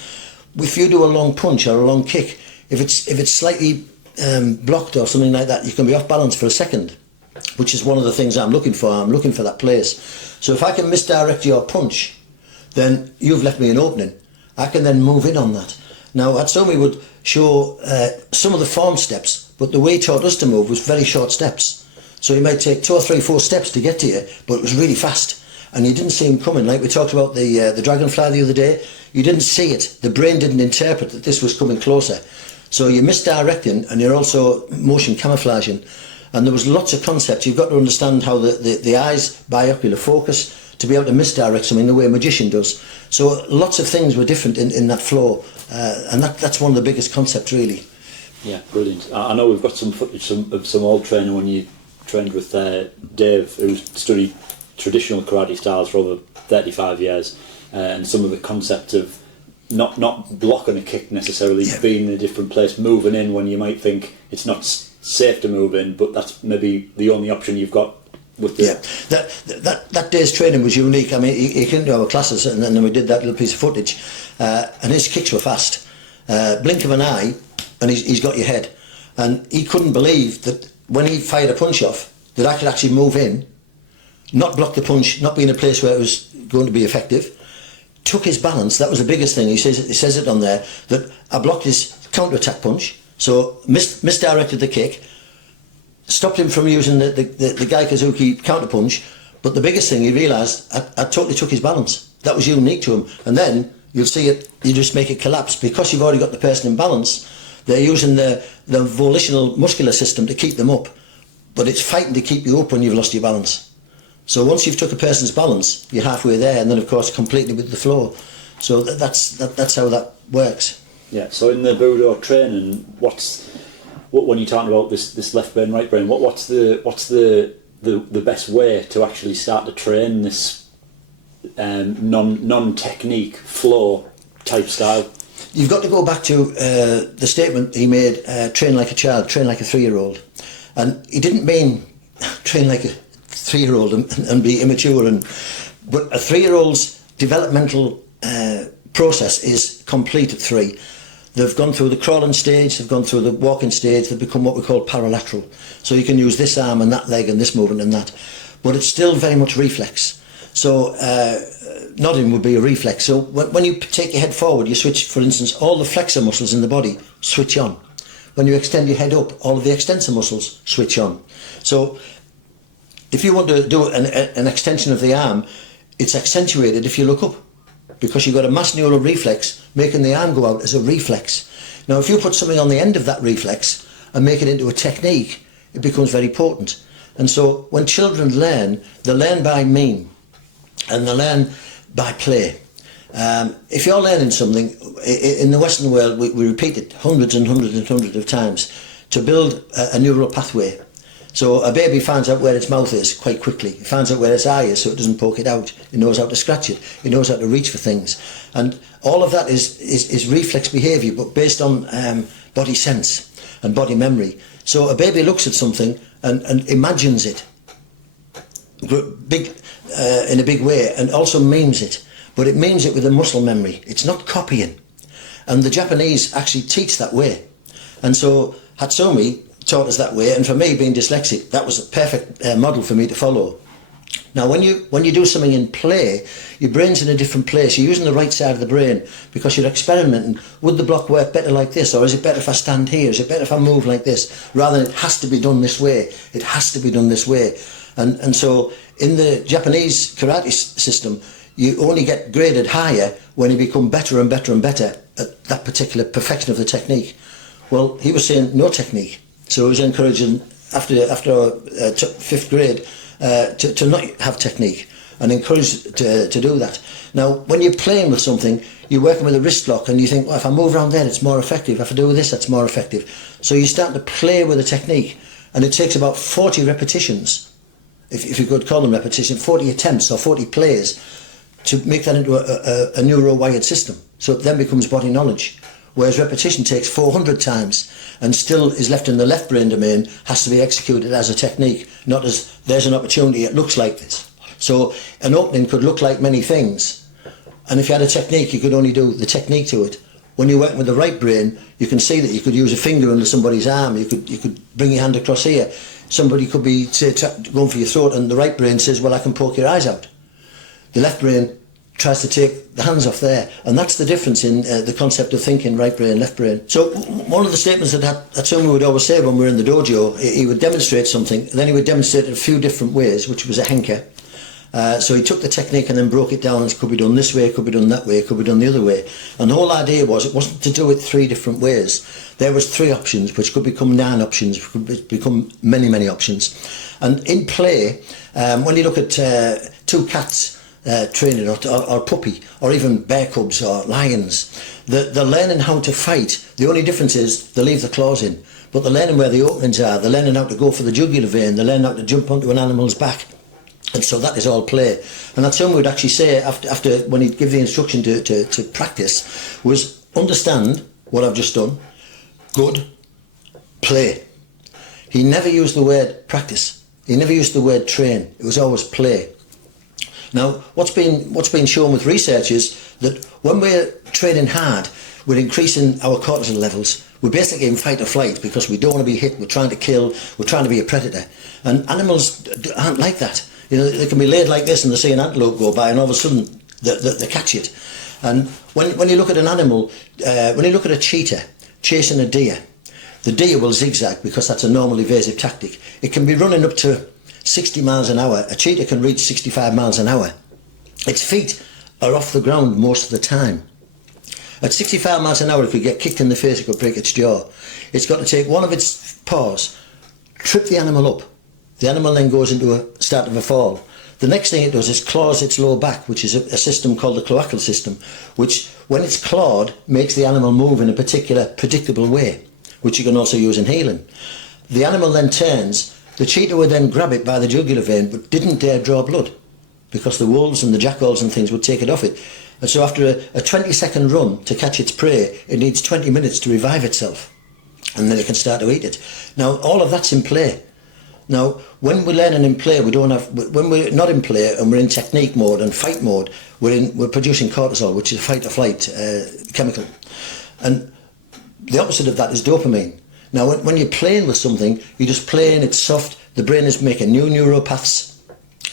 If you do a long punch or a long kick, if it's slightly blocked or something like that, you can be off balance for a second, which is one of the things I'm looking for. I'm looking for that place. So if I can misdirect your punch, then you've left me an opening. I can then move in on that. Now, Hatsumi would show some of the form steps, but the way he taught us to move was very short steps. So he might take 2 or 3, 4 steps to get to you, but it was really fast. And you didn't see him coming. Like we talked about the dragonfly the other day, you didn't see it. The brain didn't interpret that this was coming closer. So you're misdirecting and you're also motion camouflaging. And there was lots of concepts. You've got to understand how the eye's binocular focus to be able to misdirect something the way a magician does. So lots of things were different in that flow. And that's one of the biggest concepts, really. Yeah, brilliant. I know we've got some footage of some old training when you trained with Dave, who studied traditional karate styles for over 35 years, and some of the concept of not blocking a kick necessarily, being in a different place, moving in when you might think it's not safe to move in, but that's maybe the only option you've got with the... Yeah, that day's training was unique. I mean, he came to our classes and then we did that little piece of footage, and his kicks were fast. Blink of an eye and he's got your head. And he couldn't believe that when he fired a punch off, that I could actually move in, not block the punch, not be in a place where it was going to be effective, took his balance. That was the biggest thing. He says it on there, that I blocked his counter-attack punch, so misdirected the kick, stopped him from using the Gaikazuki counter-punch, but the biggest thing he realised, I totally took his balance. That was unique to him. And then you'll see it, you just make it collapse. Because you've already got the person in balance, they're using the volitional muscular system to keep them up, but it's fighting to keep you up when you've lost your balance. So once you've took a person's balance, you're halfway there, and then of course completely with the flow. So that's how that works. Yeah. So in the Budo training, when you're talking about this left brain, right brain, what's the best way to actually start to train this non-technique flow type style? You've got to go back to the statement he made, train like a child, train like a 3-year-old. And he didn't mean train like a 3-year-old and be immature. But a 3-year-old's developmental process is complete at 3. They've gone through the crawling stage, they've gone through the walking stage, they've become what we call paralateral. So you can use this arm and that leg and this movement and that. But it's still very much reflex. So nodding would be a reflex. So when you take your head forward, you switch, for instance, all the flexor muscles in the body switch on. When you extend your head up, all of the extensor muscles switch on. So if you want to do an extension of the arm, it's accentuated if you look up, because you've got a mass neural reflex making the arm go out as a reflex. Now if you put something on the end of that reflex and make it into a technique, it becomes very potent. And so when children learn, they learn by meme and they learn by play. If you're learning something, in the Western world we repeat it hundreds and hundreds and hundreds of times to build a neural pathway. So a baby finds out where its mouth is quite quickly. It finds out where its eye is so it doesn't poke it out. It knows how to scratch it. It knows how to reach for things. And all of that is reflex behaviour, but based on body sense and body memory. So a baby looks at something and imagines it in a big way, and also memes it. But it memes it with a muscle memory. It's not copying. And the Japanese actually teach that way. And so Hatsumi taught us that way, and for me, being dyslexic, that was a perfect model for me to follow. Now when you do something in play, your brain's in a different place. You're using the right side of the brain because you're experimenting. Would the block work better like this, or is it better if I stand here? Is it better if I move like this? Rather than it has to be done this way. It has to be done this way. And so in the Japanese karate system, you only get graded higher when you become better and better and better at that particular perfection of the technique. Well, he was saying no technique. So he was encouraging after 5th grade to not have technique, and encouraged to do that. Now, when you're playing with something, you're working with a wrist lock and you think, well, if I move around there, it's more effective. If I do this, that's more effective. So you start to play with the technique, and it takes about 40 repetitions, if you could call them repetition, 40 attempts or 40 plays to make that into a neuro-wired system. So it then becomes body knowledge. whereas repetition takes 400 times and still is left in the left brain domain, has to be executed as a technique, not as there's an opportunity, it looks like this. So an opening could look like many things, and if you had a technique, you could only do the technique to it. When you're working with the right brain, you can see that you could use a finger under somebody's arm, you could bring your hand across here. Somebody could be, say, going for your throat, and the right brain says, well, I can poke your eyes out. The left brain tries to take the hands off there, and that's the difference in the concept of thinking, right brain, left brain. So one of the statements that Hatsumi would always say when we were in the dojo, he would demonstrate something, then he would demonstrate it a few different ways, which was a henka. So he took the technique and then broke it down, and it could be done this way, it could be done that way, it could be done the other way. And the whole idea was, it wasn't to do it 3 different ways. There was 3 options, which could become 9 options, which could become many, many options. And in play, when you look at 2 cats training, or puppy, or even bear cubs or lions, they're learning how to fight. The only difference is they leave the claws in, but they're learning where the openings are, they're learning how to go for the jugular vein, they're learning how to jump onto an animal's back. And so that is all play. And that's something we'd actually say after when he'd give the instruction to practice, was understand what I've just done, good, play. He never used the word practice. He never used the word train. It was always play. Now, what's been shown with research is that when we're training hard, we're increasing our cortisol levels. We're basically in fight or flight because we don't want to be hit, we're trying to kill, we're trying to be a predator. And animals aren't like that. You know, they can be laid like this and they see an antelope go by and all of a sudden they catch it. And when you look at an animal, when you look at a cheetah chasing a deer, the deer will zigzag because that's a normal evasive tactic. It can be running up to 60 miles an hour. A cheetah can reach 65 miles an hour. Its feet are off the ground most of the time. At 65 miles an hour, it could get kicked in the face, it could break its jaw. It's got to take one of its paws, trip the animal up. The animal then goes into a start of a fall. The next thing it does is claws its lower back, which is a system called the cloacal system, which, when it's clawed, makes the animal move in a particular predictable way, which you can also use in healing. The animal then turns. The cheetah would then grab it by the jugular vein, but didn't dare draw blood, because the wolves and the jackals and things would take it off it. And so after a 20-second run to catch its prey, it needs 20 minutes to revive itself, and then it can start to eat it. Now, all of that's in play. Now, when we're learning in play, when we're not in play and we're in technique mode and fight mode, we're producing cortisol, which is a fight or flight chemical. And the opposite of that is dopamine. Now, when you're playing with something, you're just playing, it's soft, the brain is making new neuropaths.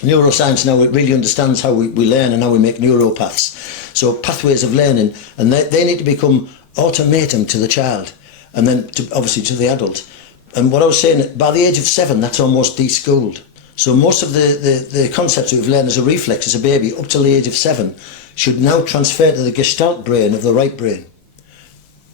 Neuroscience now, it really understands how we learn and how we make neuropaths. So pathways of learning, and they need to become automatum to the child, and then obviously to the adult. And what I was saying, by the age of 7, that's almost de-schooled. So most of the concepts we've learned as a reflex as a baby up till the age of 7 should now transfer to the gestalt brain of the right brain.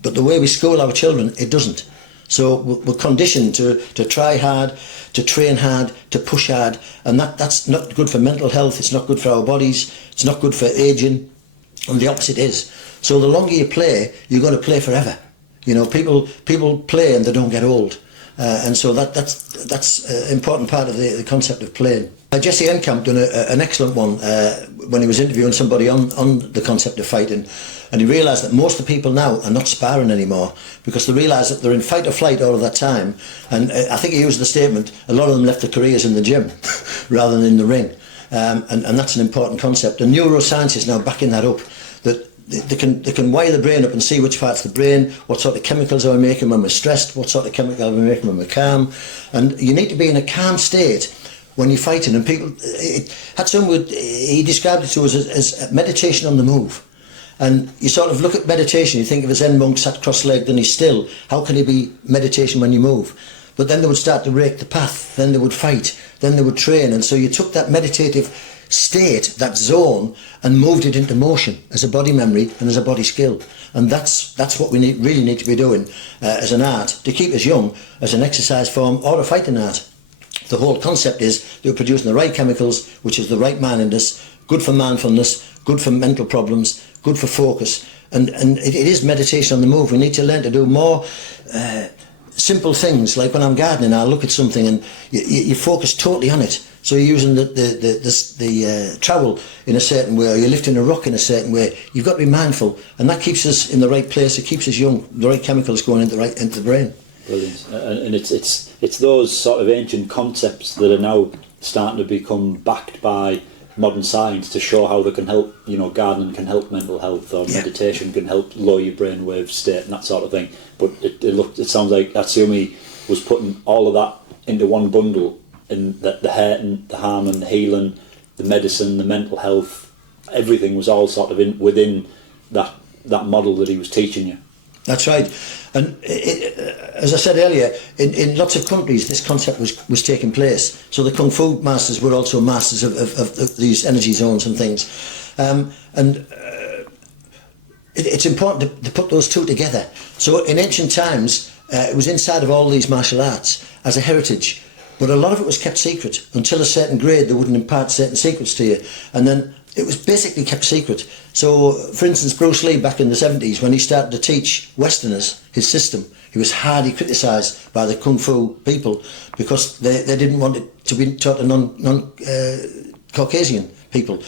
But the way we school our children, it doesn't. So we're conditioned to try hard, to train hard, to push hard, and that's not good for mental health, it's not good for our bodies, it's not good for aging, and the opposite is. So the longer you play, you're going to play forever. You know, people play and they don't get old. And so that's an important part of the concept of playing. Jesse Enkamp done an excellent one when he was interviewing somebody on the concept of fighting, and he realised that most of the people now are not sparring anymore because they realise that they're in fight or flight all of that time. And I think he used the statement, a lot of them left their careers in the gym rather than in the ring, and that's an important concept. And neuroscience is now backing that up, that they can wire the brain up and see which parts of the brain, what sort of chemicals are we making when we're stressed, what sort of chemicals are we making when we're calm. And you need to be in a calm state when you're fighting. And people, Hatsumi, he described it to us as meditation on the move. And you sort of look at meditation, you think of a Zen monk sat cross-legged and he's still. How can it be meditation when you move? But then they would start to rake the path, then they would fight, then they would train. And so you took that meditative state, that zone, and moved it into motion as a body memory and as a body skill. And that's what we really need to be doing as an art, to keep us young, as an exercise form or a fighting art. The whole concept is that we're producing the right chemicals, which is the right mindedness, good for mindfulness, good for mental problems, good for focus. And it is meditation on the move. We need to learn to do more simple things like when I'm gardening, I'll look at something and you focus totally on it. So you're using the trowel in a certain way, or you're lifting a rock in a certain way. You've got to be mindful, and that keeps us in the right place. It keeps us young. The right chemicals going into the brain. Brilliant. And it's those sort of ancient concepts that are now starting to become backed by modern science to show how they can help. You know, gardening can help mental health, or meditation can help lower your brainwave state and that sort of thing. But it sounds like Hatsumi was putting all of that into one bundle, in the hurt and the harm and the healing, the medicine, the mental health, everything was all sort of within that model that he was teaching you. That's right. And as I said earlier, in lots of countries this concept was taking place. So the Kung Fu masters were also masters of these energy zones and things. It's important to put those two together. So in ancient times, it was inside of all these martial arts as a heritage. But a lot of it was kept secret. Until a certain grade, they wouldn't impart certain secrets to you. And then it was basically kept secret. So, for instance, Bruce Lee back in the 70s, when he started to teach Westerners his system, he was hardly criticised by the Kung Fu people because they didn't want it to be taught to non-Caucasian people.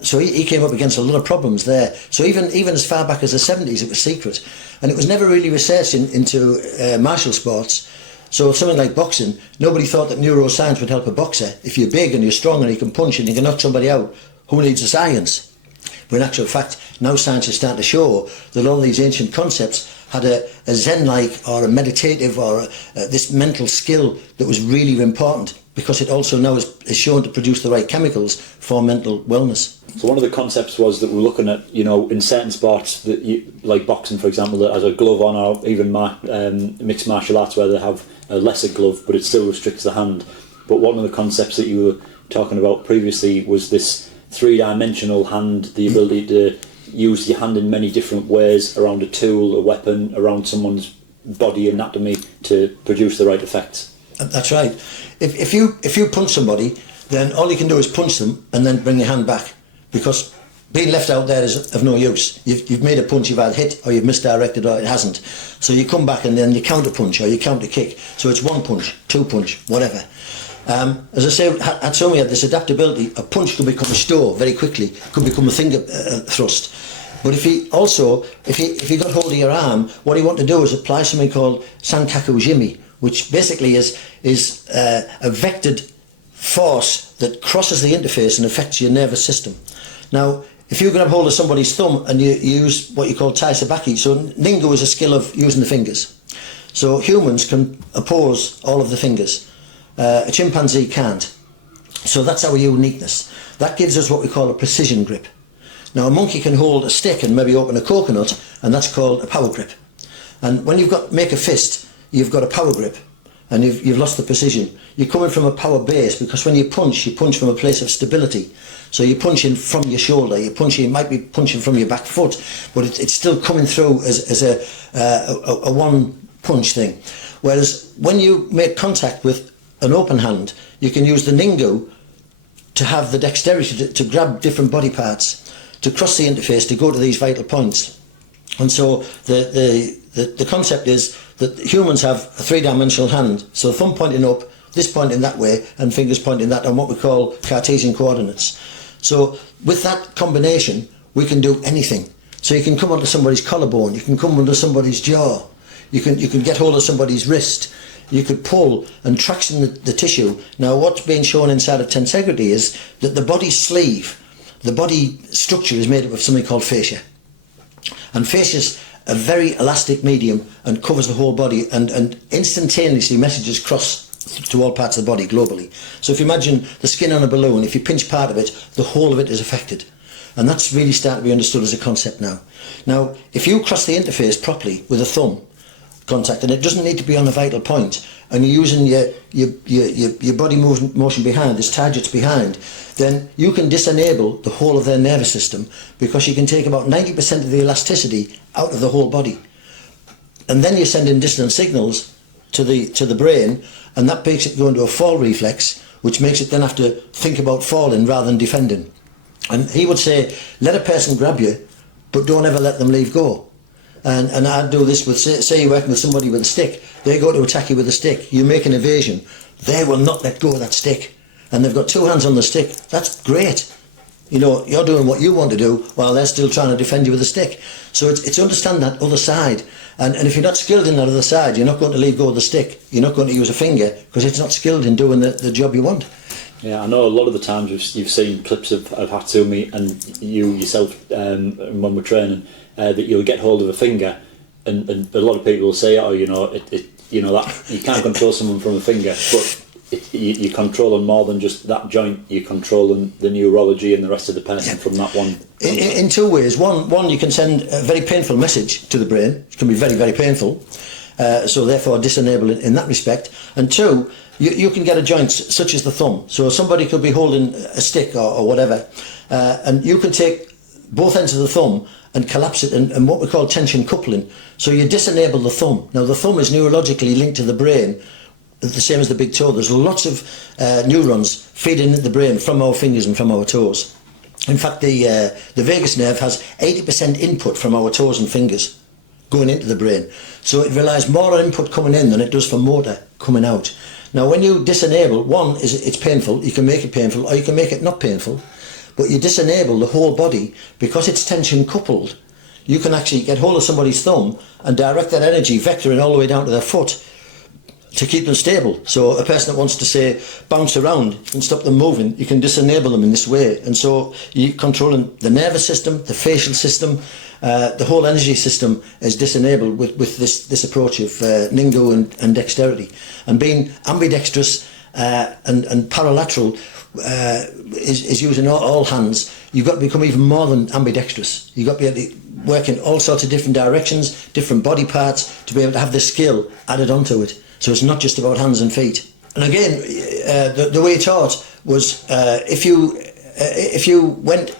So he came up against a lot of problems there. So even as far back as the 70s, it was secret. And it was never really researched into martial sports. So something like boxing, nobody thought that neuroscience would help a boxer. If you're big and you're strong and you can punch and you can knock somebody out, who needs the science? But in actual fact, now science is starting to show that all these ancient concepts had a Zen-like or a meditative or this mental skill that was really important, because it also now is shown to produce the right chemicals for mental wellness. So one of the concepts was that we're looking at, you know, in certain sports, that like boxing, for example, that has a glove on, or even mixed martial arts where they have a lesser glove, but it still restricts the hand. But one of the concepts that you were talking about previously was this three-dimensional hand, the ability to use your hand in many different ways around a tool, a weapon, around someone's body anatomy to produce the right effects. That's right. If you punch somebody, then all you can do is punch them and then bring your hand back, because being left out there is of no use. You've made a punch, you've either hit or you've misdirected or it hasn't. So you come back and then you counter punch or you counter kick. So it's one punch, two punch, whatever. As I say, Hatsumi had this adaptability. A punch could become a store very quickly, could become a finger thrust. But if he got hold of your arm, what he wanted to do is apply something called Sankaku Jimi, which basically is a vectored force that crosses the interface and affects your nervous system. Now, if you grab hold of somebody's thumb and you use what you call tai sabaki, so Ningo is a skill of using the fingers. So humans can oppose all of the fingers. A chimpanzee can't. So that's our uniqueness. That gives us what we call a precision grip. Now, a monkey can hold a stick and maybe open a coconut, and that's called a power grip. And when make a fist, you've got a power grip, and you've lost the precision. You're coming from a power base, because when you punch from a place of stability. So you're punching from your shoulder, you might be punching from your back foot, but it's still coming through as a one punch thing. Whereas when you make contact with an open hand, you can use the Ningu to have the dexterity to grab different body parts, to cross the interface, to go to these vital points. And so the concept is that humans have a three-dimensional hand, so thumb pointing up, this pointing that way, and fingers pointing that on what we call Cartesian coordinates. So with that combination, we can do anything. So you can come onto somebody's collarbone, you can come under somebody's jaw, you can get hold of somebody's wrist, you could pull and traction the tissue. Now, what's being shown inside of tensegrity is that the body sleeve, the body structure is made up of something called fascia. And fascia is a very elastic medium and covers the whole body, and instantaneously messages cross to all parts of the body globally. So if you imagine the skin on a balloon, if you pinch part of it, the whole of it is affected. And that's really starting to be understood as a concept now. Now, if you cross the interface properly with a thumb contact, and it doesn't need to be on a vital point, and you're using your body motion behind, there's targets behind, then you can disenable the whole of their nervous system, because you can take about 90% of the elasticity out of the whole body. And then you're sending dissonant signals to the brain, and that makes it go into a fall reflex, which makes it then have to think about falling rather than defending. And he would say, let a person grab you, but don't ever let them leave go. And I'd do this with, say you're working with somebody with a stick, they go to attack you with a stick, you make an evasion, they will not let go of that stick. And they've got two hands on the stick, that's great. You know, you're doing what you want to do while they're still trying to defend you with a stick. So it's understand that other side. And if you're not skilled in that other side, you're not going to leave go of the stick. You're not going to use a finger because it's not skilled in doing the job you want. Yeah, I know a lot of the times you've seen clips of Hatsumi and you yourself when we're training that you'll get hold of a finger and a lot of people will say, oh, you know, that you can't control someone from a finger, but you're controlling more than just that joint. You're controlling the neurology and the rest of the person from that one. In two ways. One, you can send a very painful message to the brain. It can be very, very painful. So therefore disable it in that respect. And two, you can get a joint such as the thumb. So somebody could be holding a stick or whatever, and you can take both ends of the thumb and collapse it and what we call tension coupling. So you disenable the thumb. Now the thumb is neurologically linked to the brain, the same as the big toe. There's lots of neurons feeding into the brain from our fingers and from our toes. In fact, the vagus nerve has 80% input from our toes and fingers going into the brain. So it relies more on input coming in than it does for motor coming out. Now when you disenable, one is it's painful, you can make it painful or you can make it not painful, but you disenable the whole body because it's tension coupled. You can actually get hold of somebody's thumb and direct that energy vectoring all the way down to their foot to keep them stable. So a person that wants to say bounce around and stop them moving, you can disenable them in this way. And so you're controlling the nervous system, the facial system, the whole energy system is disenabled with this approach of Ningo and dexterity. And being ambidextrous and paralateral is using all hands. You've got to become even more than ambidextrous. You've got to be able to work in all sorts of different directions, different body parts, to be able to have the skill added onto it. So it's not just about hands and feet. And again, the way it's taught was if you went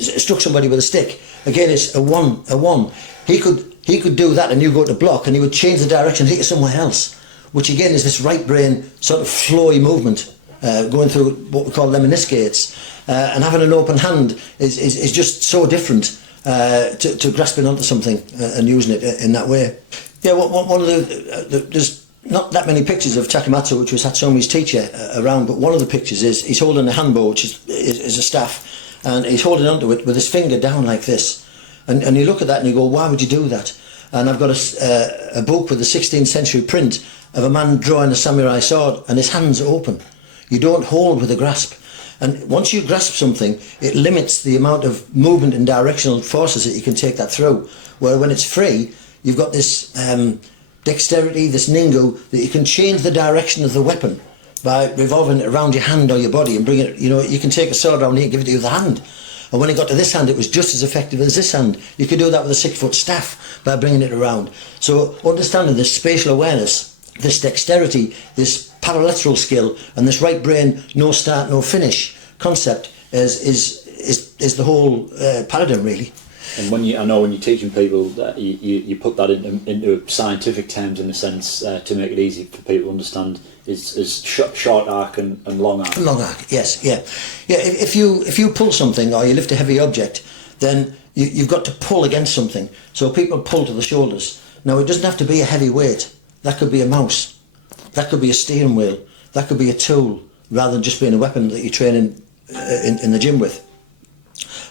struck somebody with a stick, again it's a one. He could do that and you go to block and he would change the direction and hit you somewhere else, which again is this right brain sort of flowy movement going through what we call lemniscates, and having an open hand is just so different to grasping onto something and using it in that way. Yeah, one of there's not that many pictures of Takamatsu, which was Hatsumi's teacher, around, but one of the pictures is he's holding a hanbo, which is a staff, and he's holding onto it with his finger down like this. And you look at that and you go, why would you do that? And I've got a book with a 16th century print of a man drawing a samurai sword, and his hands are open. You don't hold with a grasp. And once you grasp something, it limits the amount of movement and directional forces that you can take that through. Where when it's free, you've got this dexterity, this ningo, that you can change the direction of the weapon by revolving it around your hand or your body and bring it, you can take a sword around here and give it to the other hand. And when it got to this hand, it was just as effective as this hand. You could do that with a 6-foot staff by bringing it around. So understanding this spatial awareness, this dexterity, this paralateral skill, and this right brain, no start, no finish concept is the whole paradigm, really. And I know when you're teaching people that you put that into scientific terms in a sense to make it easy for people to understand is short arc and long arc. Long arc, yes, yeah. If you pull something or you lift a heavy object, then you've got to pull against something. So people pull to the shoulders. Now it doesn't have to be a heavy weight. That could be a mouse. That could be a steering wheel. That could be a tool, rather than just being a weapon that you train in the gym with.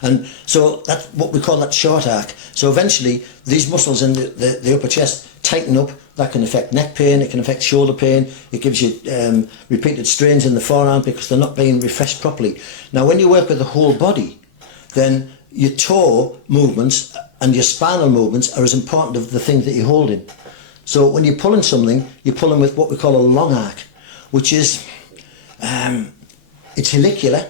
And so that's what we call that short arc. So eventually these muscles in the upper chest tighten up. That can affect neck pain, it can affect shoulder pain, it gives you repeated strains in the forearm because they're not being refreshed properly. Now when you work with the whole body, then your toe movements and your spinal movements are as important as the thing that you're holding. So when you're pulling something, you're pulling with what we call a long arc, which is, it's helicular.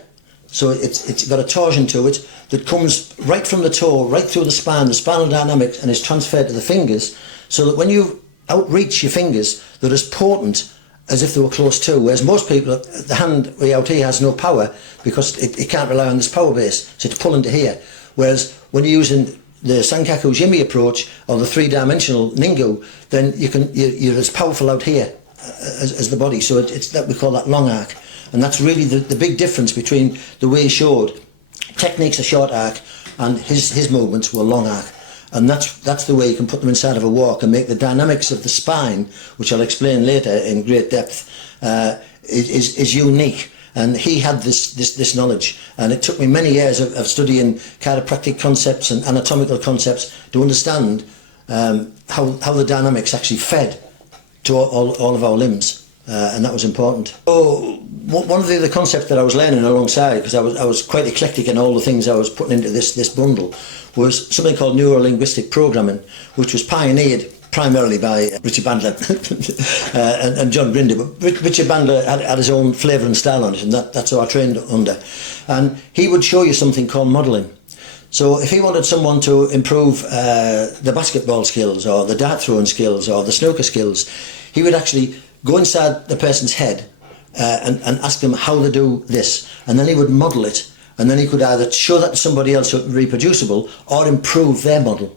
So it's got a torsion to it that comes right from the toe, right through the spinal dynamics, and is transferred to the fingers, so that when you outreach your fingers, they're as potent as if they were close to. Whereas most people, the hand way out here has no power because it can't rely on this power base, so it's pulling to here. Whereas when you're using the Sankaku Jimi approach or the three-dimensional Ningo, then you're as powerful out here as the body. So it's that we call that long arc. And that's really the big difference between the way he showed. Techniques are short arc and his movements were long arc. And that's the way you can put them inside of a walk and make the dynamics of the spine, which I'll explain later in great depth, is unique. And he had this knowledge, and it took me many years of studying chiropractic concepts and anatomical concepts to understand how the dynamics actually fed to all of our limbs, and that was important. So one of the other concepts that I was learning alongside, because I was quite eclectic in all the things I was putting into this bundle, was something called neuro-linguistic programming, which was pioneered primarily by Richard Bandler and John Grinder. But Richard Bandler had his own flavour and style on it, and that's how I trained under. And he would show you something called modelling. So if he wanted someone to improve the basketball skills or the dart throwing skills or the snooker skills, he would actually go inside the person's head and ask them how they do this, and then he would model it, and then he could either show that to somebody else so it would be reproducible or improve their model.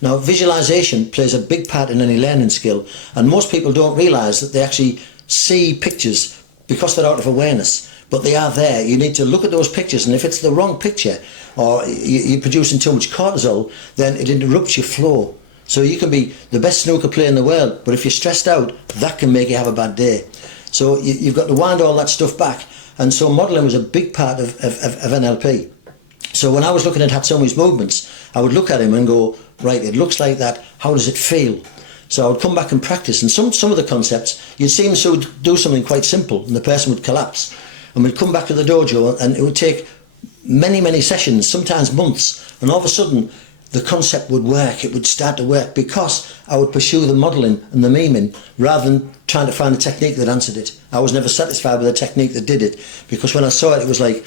Now, visualization plays a big part in any learning skill, and most people don't realise that they actually see pictures because they're out of awareness, but they are there. You need to look at those pictures, and if it's the wrong picture or you're producing too much cortisol, then it interrupts your flow. So you can be the best snooker player in the world, but if you're stressed out, that can make you have a bad day. So you've got to wind all that stuff back, and so modelling was a big part of NLP. So when I was looking at Hatsumi's movements, I would look at him and go, right, it looks like that, how does it feel? So I would come back and practice, and some of the concepts, you'd see him do something quite simple, and the person would collapse. And we'd come back to the dojo, and it would take many sessions, sometimes months, and all of a sudden, the concept would work, it would start to work, because I would pursue the modelling and the miming, rather than trying to find a technique that answered it. I was never satisfied with a technique that did it, because when I saw it, it was like,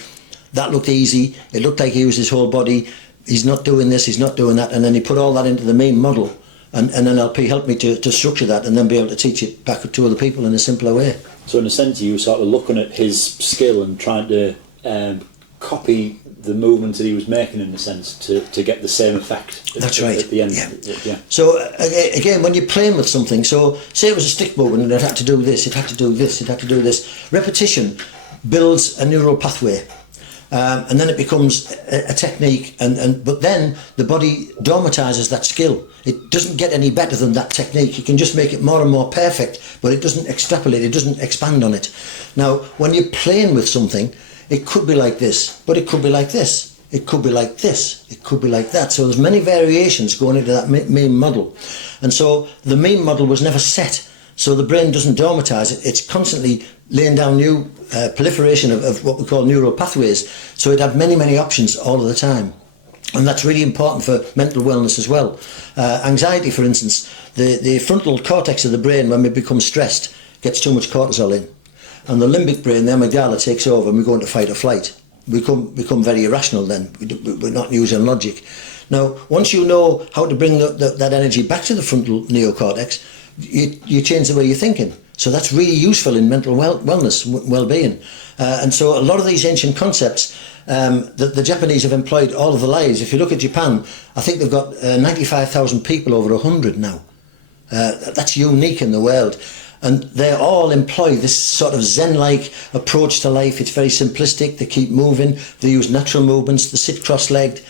that looked easy, it looked like he used his whole body, he's not doing this, he's not doing that, and then he put all that into the meme model, and NLP helped me to structure that and then be able to teach it back to other people in a simpler way. So in a sense, you were sort of looking at his skill and trying to copy the movements that he was making, in a sense, to get the same effect. That's right. At the end. Yeah. So again, when you're playing with something, so say it was a stick movement and it had to do this, it had to do this, it had to do this. Repetition builds a neural pathway. And then it becomes a technique, but then the body dramatizes that skill. It doesn't get any better than that technique. You can just make it more and more perfect, but it doesn't extrapolate, it doesn't expand on it. Now, when you're playing with something, it could be like this, but it could be like this, it could be like this, it could be like that. So there's many variations going into that meme model. And so the meme model was never set. So the brain doesn't dramatize it, it's constantly laying down new proliferation of what we call neural pathways. So it had many options all of the time. And that's really important for mental wellness as well. Anxiety, for instance, the frontal cortex of the brain, when we become stressed, gets too much cortisol in. And the limbic brain, the amygdala, takes over and we go into fight or flight. We become very irrational then, we're not using logic. Now, once you know how to bring that energy back to the frontal neocortex, you change the way you're thinking. So that's really useful in mental wellness, well-being. And so a lot of these ancient concepts that the Japanese have employed all of their lives. If you look at Japan, I think they've got 95,000 people over 100 now. That's unique in the world. And they all employ this sort of Zen-like approach to life. It's very simplistic. They keep moving. They use natural movements. They sit cross-legged.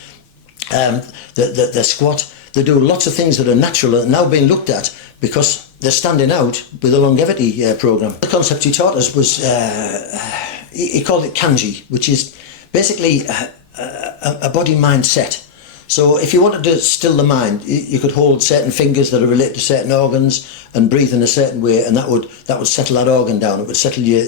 They squat. They do lots of things that are natural and now being looked at because they're standing out with a longevity program. The concept he taught us was, he called it kangi, which is basically a body-mind set. So if you wanted to still the mind, you could hold certain fingers that are related to certain organs and breathe in a certain way, and that would settle that organ down. It would settle your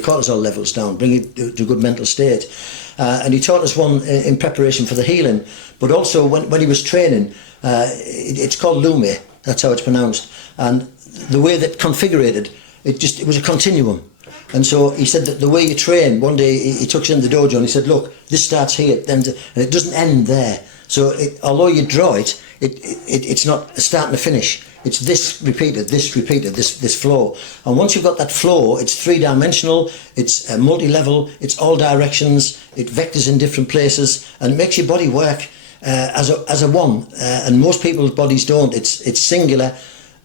cortisol levels down, bring you to a good mental state. And he taught us one in preparation for the healing, but also when he was training, it's called lume, that's how it's pronounced. And the way that configured it was a continuum. And so he said that the way you train, one day he took us in the dojo and he said, look, this starts here, and it doesn't end there. So although you draw it, it's not a start and a finish. It's this repeated, this flow. And once you've got that flow, it's three-dimensional, it's multi-level, it's all directions, it vectors in different places, and it makes your body work as a one. And most people's bodies don't. It's singular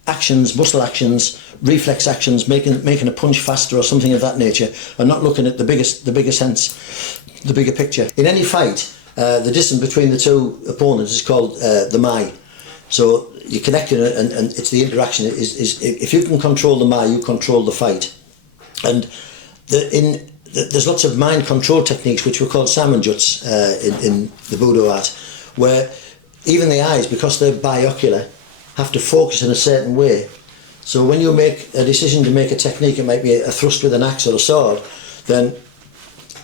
actions, muscle actions, reflex actions, making a punch faster or something of that nature, and not looking at the bigger sense, the bigger picture. In any fight, the distance between the two opponents is called the mai. So you connect it, and it's the interaction. Is if you can control the mai, you control the fight. And there's lots of mind control techniques which were called samonjutsu in the Budo art, where even the eyes, because they're binocular, have to focus in a certain way. So when you make a decision to make a technique, it might be a thrust with an axe or a sword, then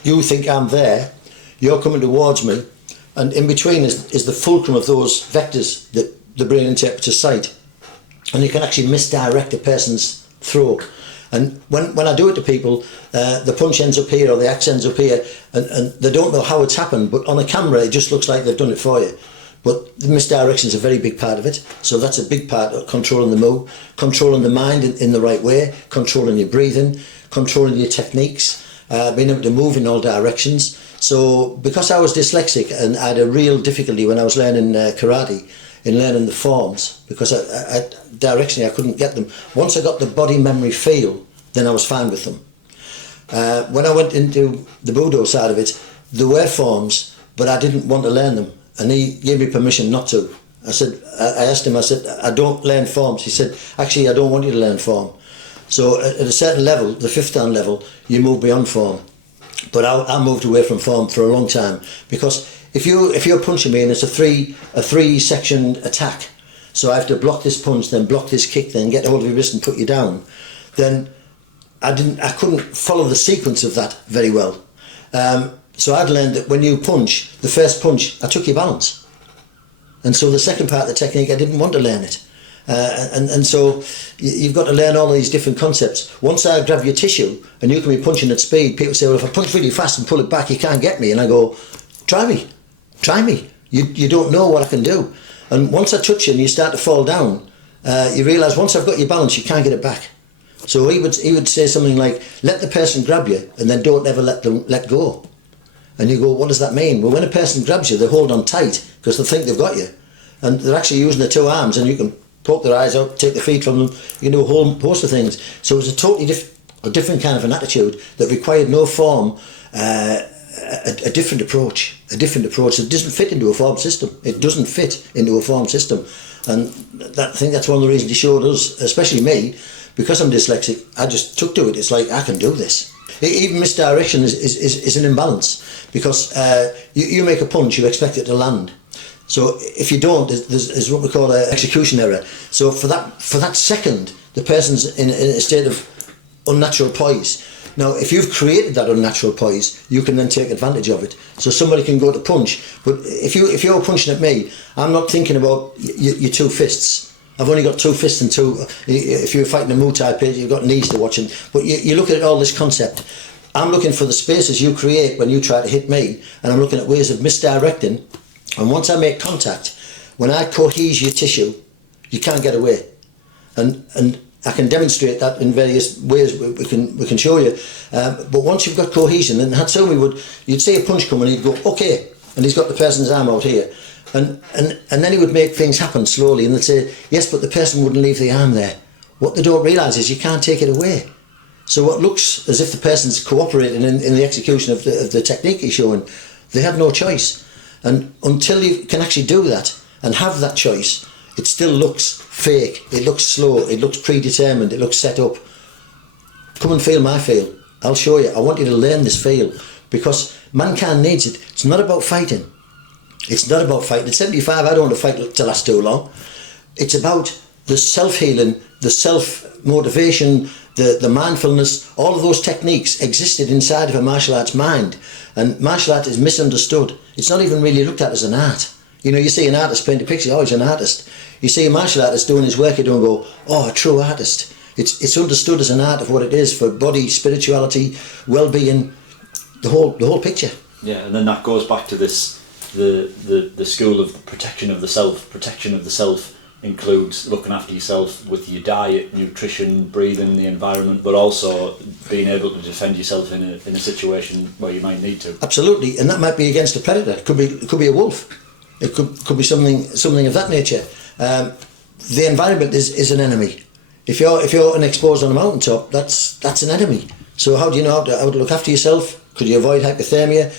you think I'm there, you're coming towards me, and in between is the fulcrum of those vectors that the brain interprets as sight. And you can actually misdirect a person's throw. And when I do it to people, the punch ends up here or the axe ends up here, and they don't know how it's happened, but on a camera it just looks like they've done it for you. But the misdirection is a very big part of it. So that's a big part of controlling the move, controlling the mind in the right way, controlling your breathing, controlling your techniques, being able to move in all directions. So because I was dyslexic and I had a real difficulty when I was learning karate, in learning the forms, because directionally I couldn't get them. Once I got the body memory feel, then I was fine with them. When I went into the Budo side of it, there were forms, but I didn't want to learn them. And he gave me permission not to. I asked him, I said, I don't learn forms. He said, actually, I don't want you to learn form. So at a certain level, the fifth dan level, you move beyond form. But I moved away from form for a long time, because if you're punching me and it's a three section attack, so I have to block this punch, then block this kick, then get hold of your wrist and put you down, then I couldn't follow the sequence of that very well. So I'd learned that when you punch, the first punch, I took your balance. And so the second part of the technique, I didn't want to learn it. And so you've got to learn all these different concepts. Once I grab your tissue and you can be punching at speed, people say, well, if I punch really fast and pull it back, you can't get me. And I go, try me. You don't know what I can do. And once I touch you and you start to fall down, you realise once I've got your balance, you can't get it back. So he would say something like, let the person grab you and then don't ever let go. And you go, what does that mean? Well, when a person grabs you, they hold on tight because they think they've got you. And they're actually using their two arms, and you can poke their eyes out, take the feet from them, you can do a whole host of things. So it was a totally different kind of an attitude that required no form, a different approach. It doesn't fit into a form system. It doesn't fit into a form system. And I think that's one of the reasons he showed us, especially me, because I'm dyslexic, I just took to it. It's like, I can do this. Even misdirection is an imbalance, because you make a punch, you expect it to land. So if you don't, there's what we call an execution error. So for that second, the person's in a state of unnatural poise. Now, if you've created that unnatural poise, you can then take advantage of it. So somebody can go to punch, but if you're punching at me, I'm not thinking about your two fists. I've only got two fists and two. If you're fighting a Muay Thai page, you've got knees to watch. But you look at all this concept. I'm looking for the spaces you create when you try to hit me, and I'm looking at ways of misdirecting. And once I make contact, when I cohese your tissue, you can't get away. And I can demonstrate that in various ways. We can show you. But once you've got cohesion, and Hatsumi you'd see a punch come and he'd go, okay, and he's got the person's arm out here. And then he would make things happen slowly, and they'd say, yes, but the person wouldn't leave the arm there. What they don't realise is you can't take it away. So what looks as if the person's cooperating in the execution of the technique he's showing, they have no choice. And until you can actually do that and have that choice, it still looks fake, it looks slow, it looks predetermined, it looks set up. Come and feel my feel. I'll show you. I want you to learn this feel, because mankind needs it. It's not about fighting. It's not about fighting. At 75, I don't want to fight to last too long. It's about the self-healing, the self-motivation, the mindfulness. All of those techniques existed inside of a martial arts mind. And martial art is misunderstood. It's not even really looked at as an art. You know, you see an artist paint a picture, oh, he's an artist. You see a martial artist doing his work, you don't go, oh, a true artist. It's understood as an art of what it is for body, spirituality, well-being, the whole picture. Yeah, and then that goes back to this, the school of protection of the self. Protection of the self includes looking after yourself with your diet, nutrition, breathing, the environment, but also being able to defend yourself in a situation where you might need to. Absolutely, and that might be against a predator. It could be a wolf. It could be something of that nature. The environment is an enemy. If you're exposed on a mountaintop, that's an enemy. So how do you know how to look after yourself? Could you avoid hypothermia?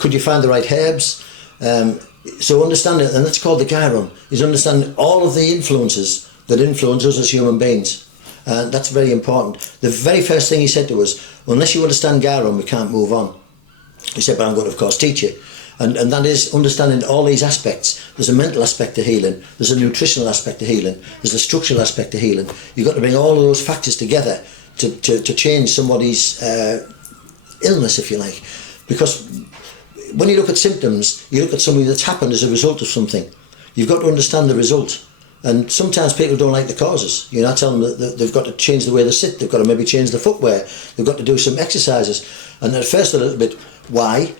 Could you find the right herbs? So understanding, and that's called the gyron, is understanding all of the influences that influence us as human beings. And that's very important. The very first thing he said to us, unless you understand gyron, we can't move on. He said, but I'm going to, of course, teach you. And that is understanding all these aspects. There's a mental aspect to healing, there's a nutritional aspect to healing, there's a structural aspect to healing. You've got to bring all of those factors together to change somebody's illness, if you like. Because when you look at symptoms, you look at something that's happened as a result of something. You've got to understand the result. And sometimes people don't like the causes. You know, I tell them that they've got to change the way they sit, they've got to maybe change the footwear, they've got to do some exercises. And at first a little bit, why?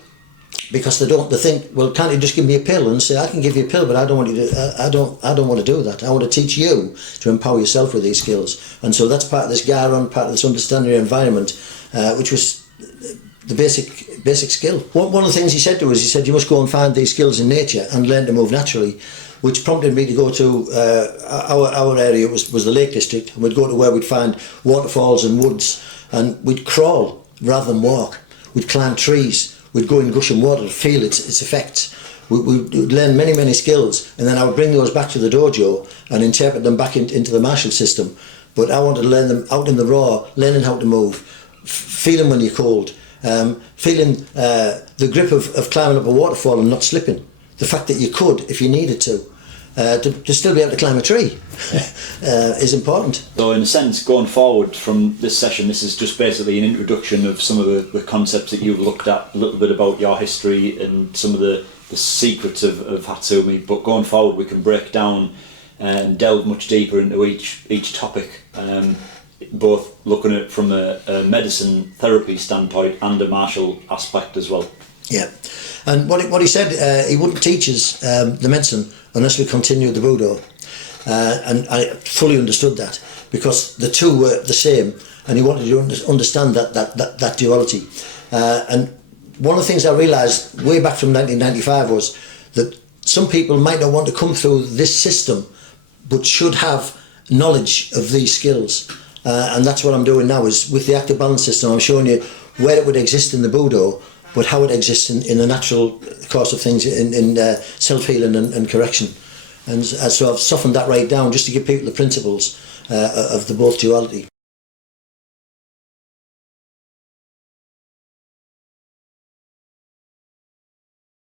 Because they think, well, can't you just give me a pill? And say, I can give you a pill, but I don't want you to. I don't want to do that. I want to teach you to empower yourself with these skills. And so that's part of this gyron, part of this understanding your environment, which was the basic skill. One of the things he said to us, he said, you must go and find these skills in nature and learn to move naturally, which prompted me to go to our area was the Lake District, and we'd go to where we'd find waterfalls and woods, and we'd crawl rather than walk. We'd climb trees. We'd go in gushing water to feel its effects. We'd learn many skills, and then I would bring those back to the dojo and interpret them back into the martial system. But I wanted to learn them out in the raw, learning how to move, feeling when you're cold, feeling the grip of climbing up a waterfall and not slipping. The fact that you could, if you needed to still be able to climb a tree is important. So in a sense, going forward from this session, this is just basically an introduction of some of the concepts that you've looked at, a little bit about your history and some of the secrets of Hatsumi. But going forward, we can break down and delve much deeper into each topic, both looking at it from a medicine therapy standpoint and a martial aspect as well. Yeah, and what he said, he wouldn't teach us the medicine unless we continued the Budo, and I fully understood that, because the two were the same, and he wanted to understand that duality. And one of the things I realised way back from 1995 was that some people might not want to come through this system, but should have knowledge of these skills. And that's what I'm doing now, is with the active balance system, I'm showing you where it would exist in the Budo, but how it exists in the natural course of things, in self-healing and correction. And so I've softened that right down just to give people the principles of the both duality.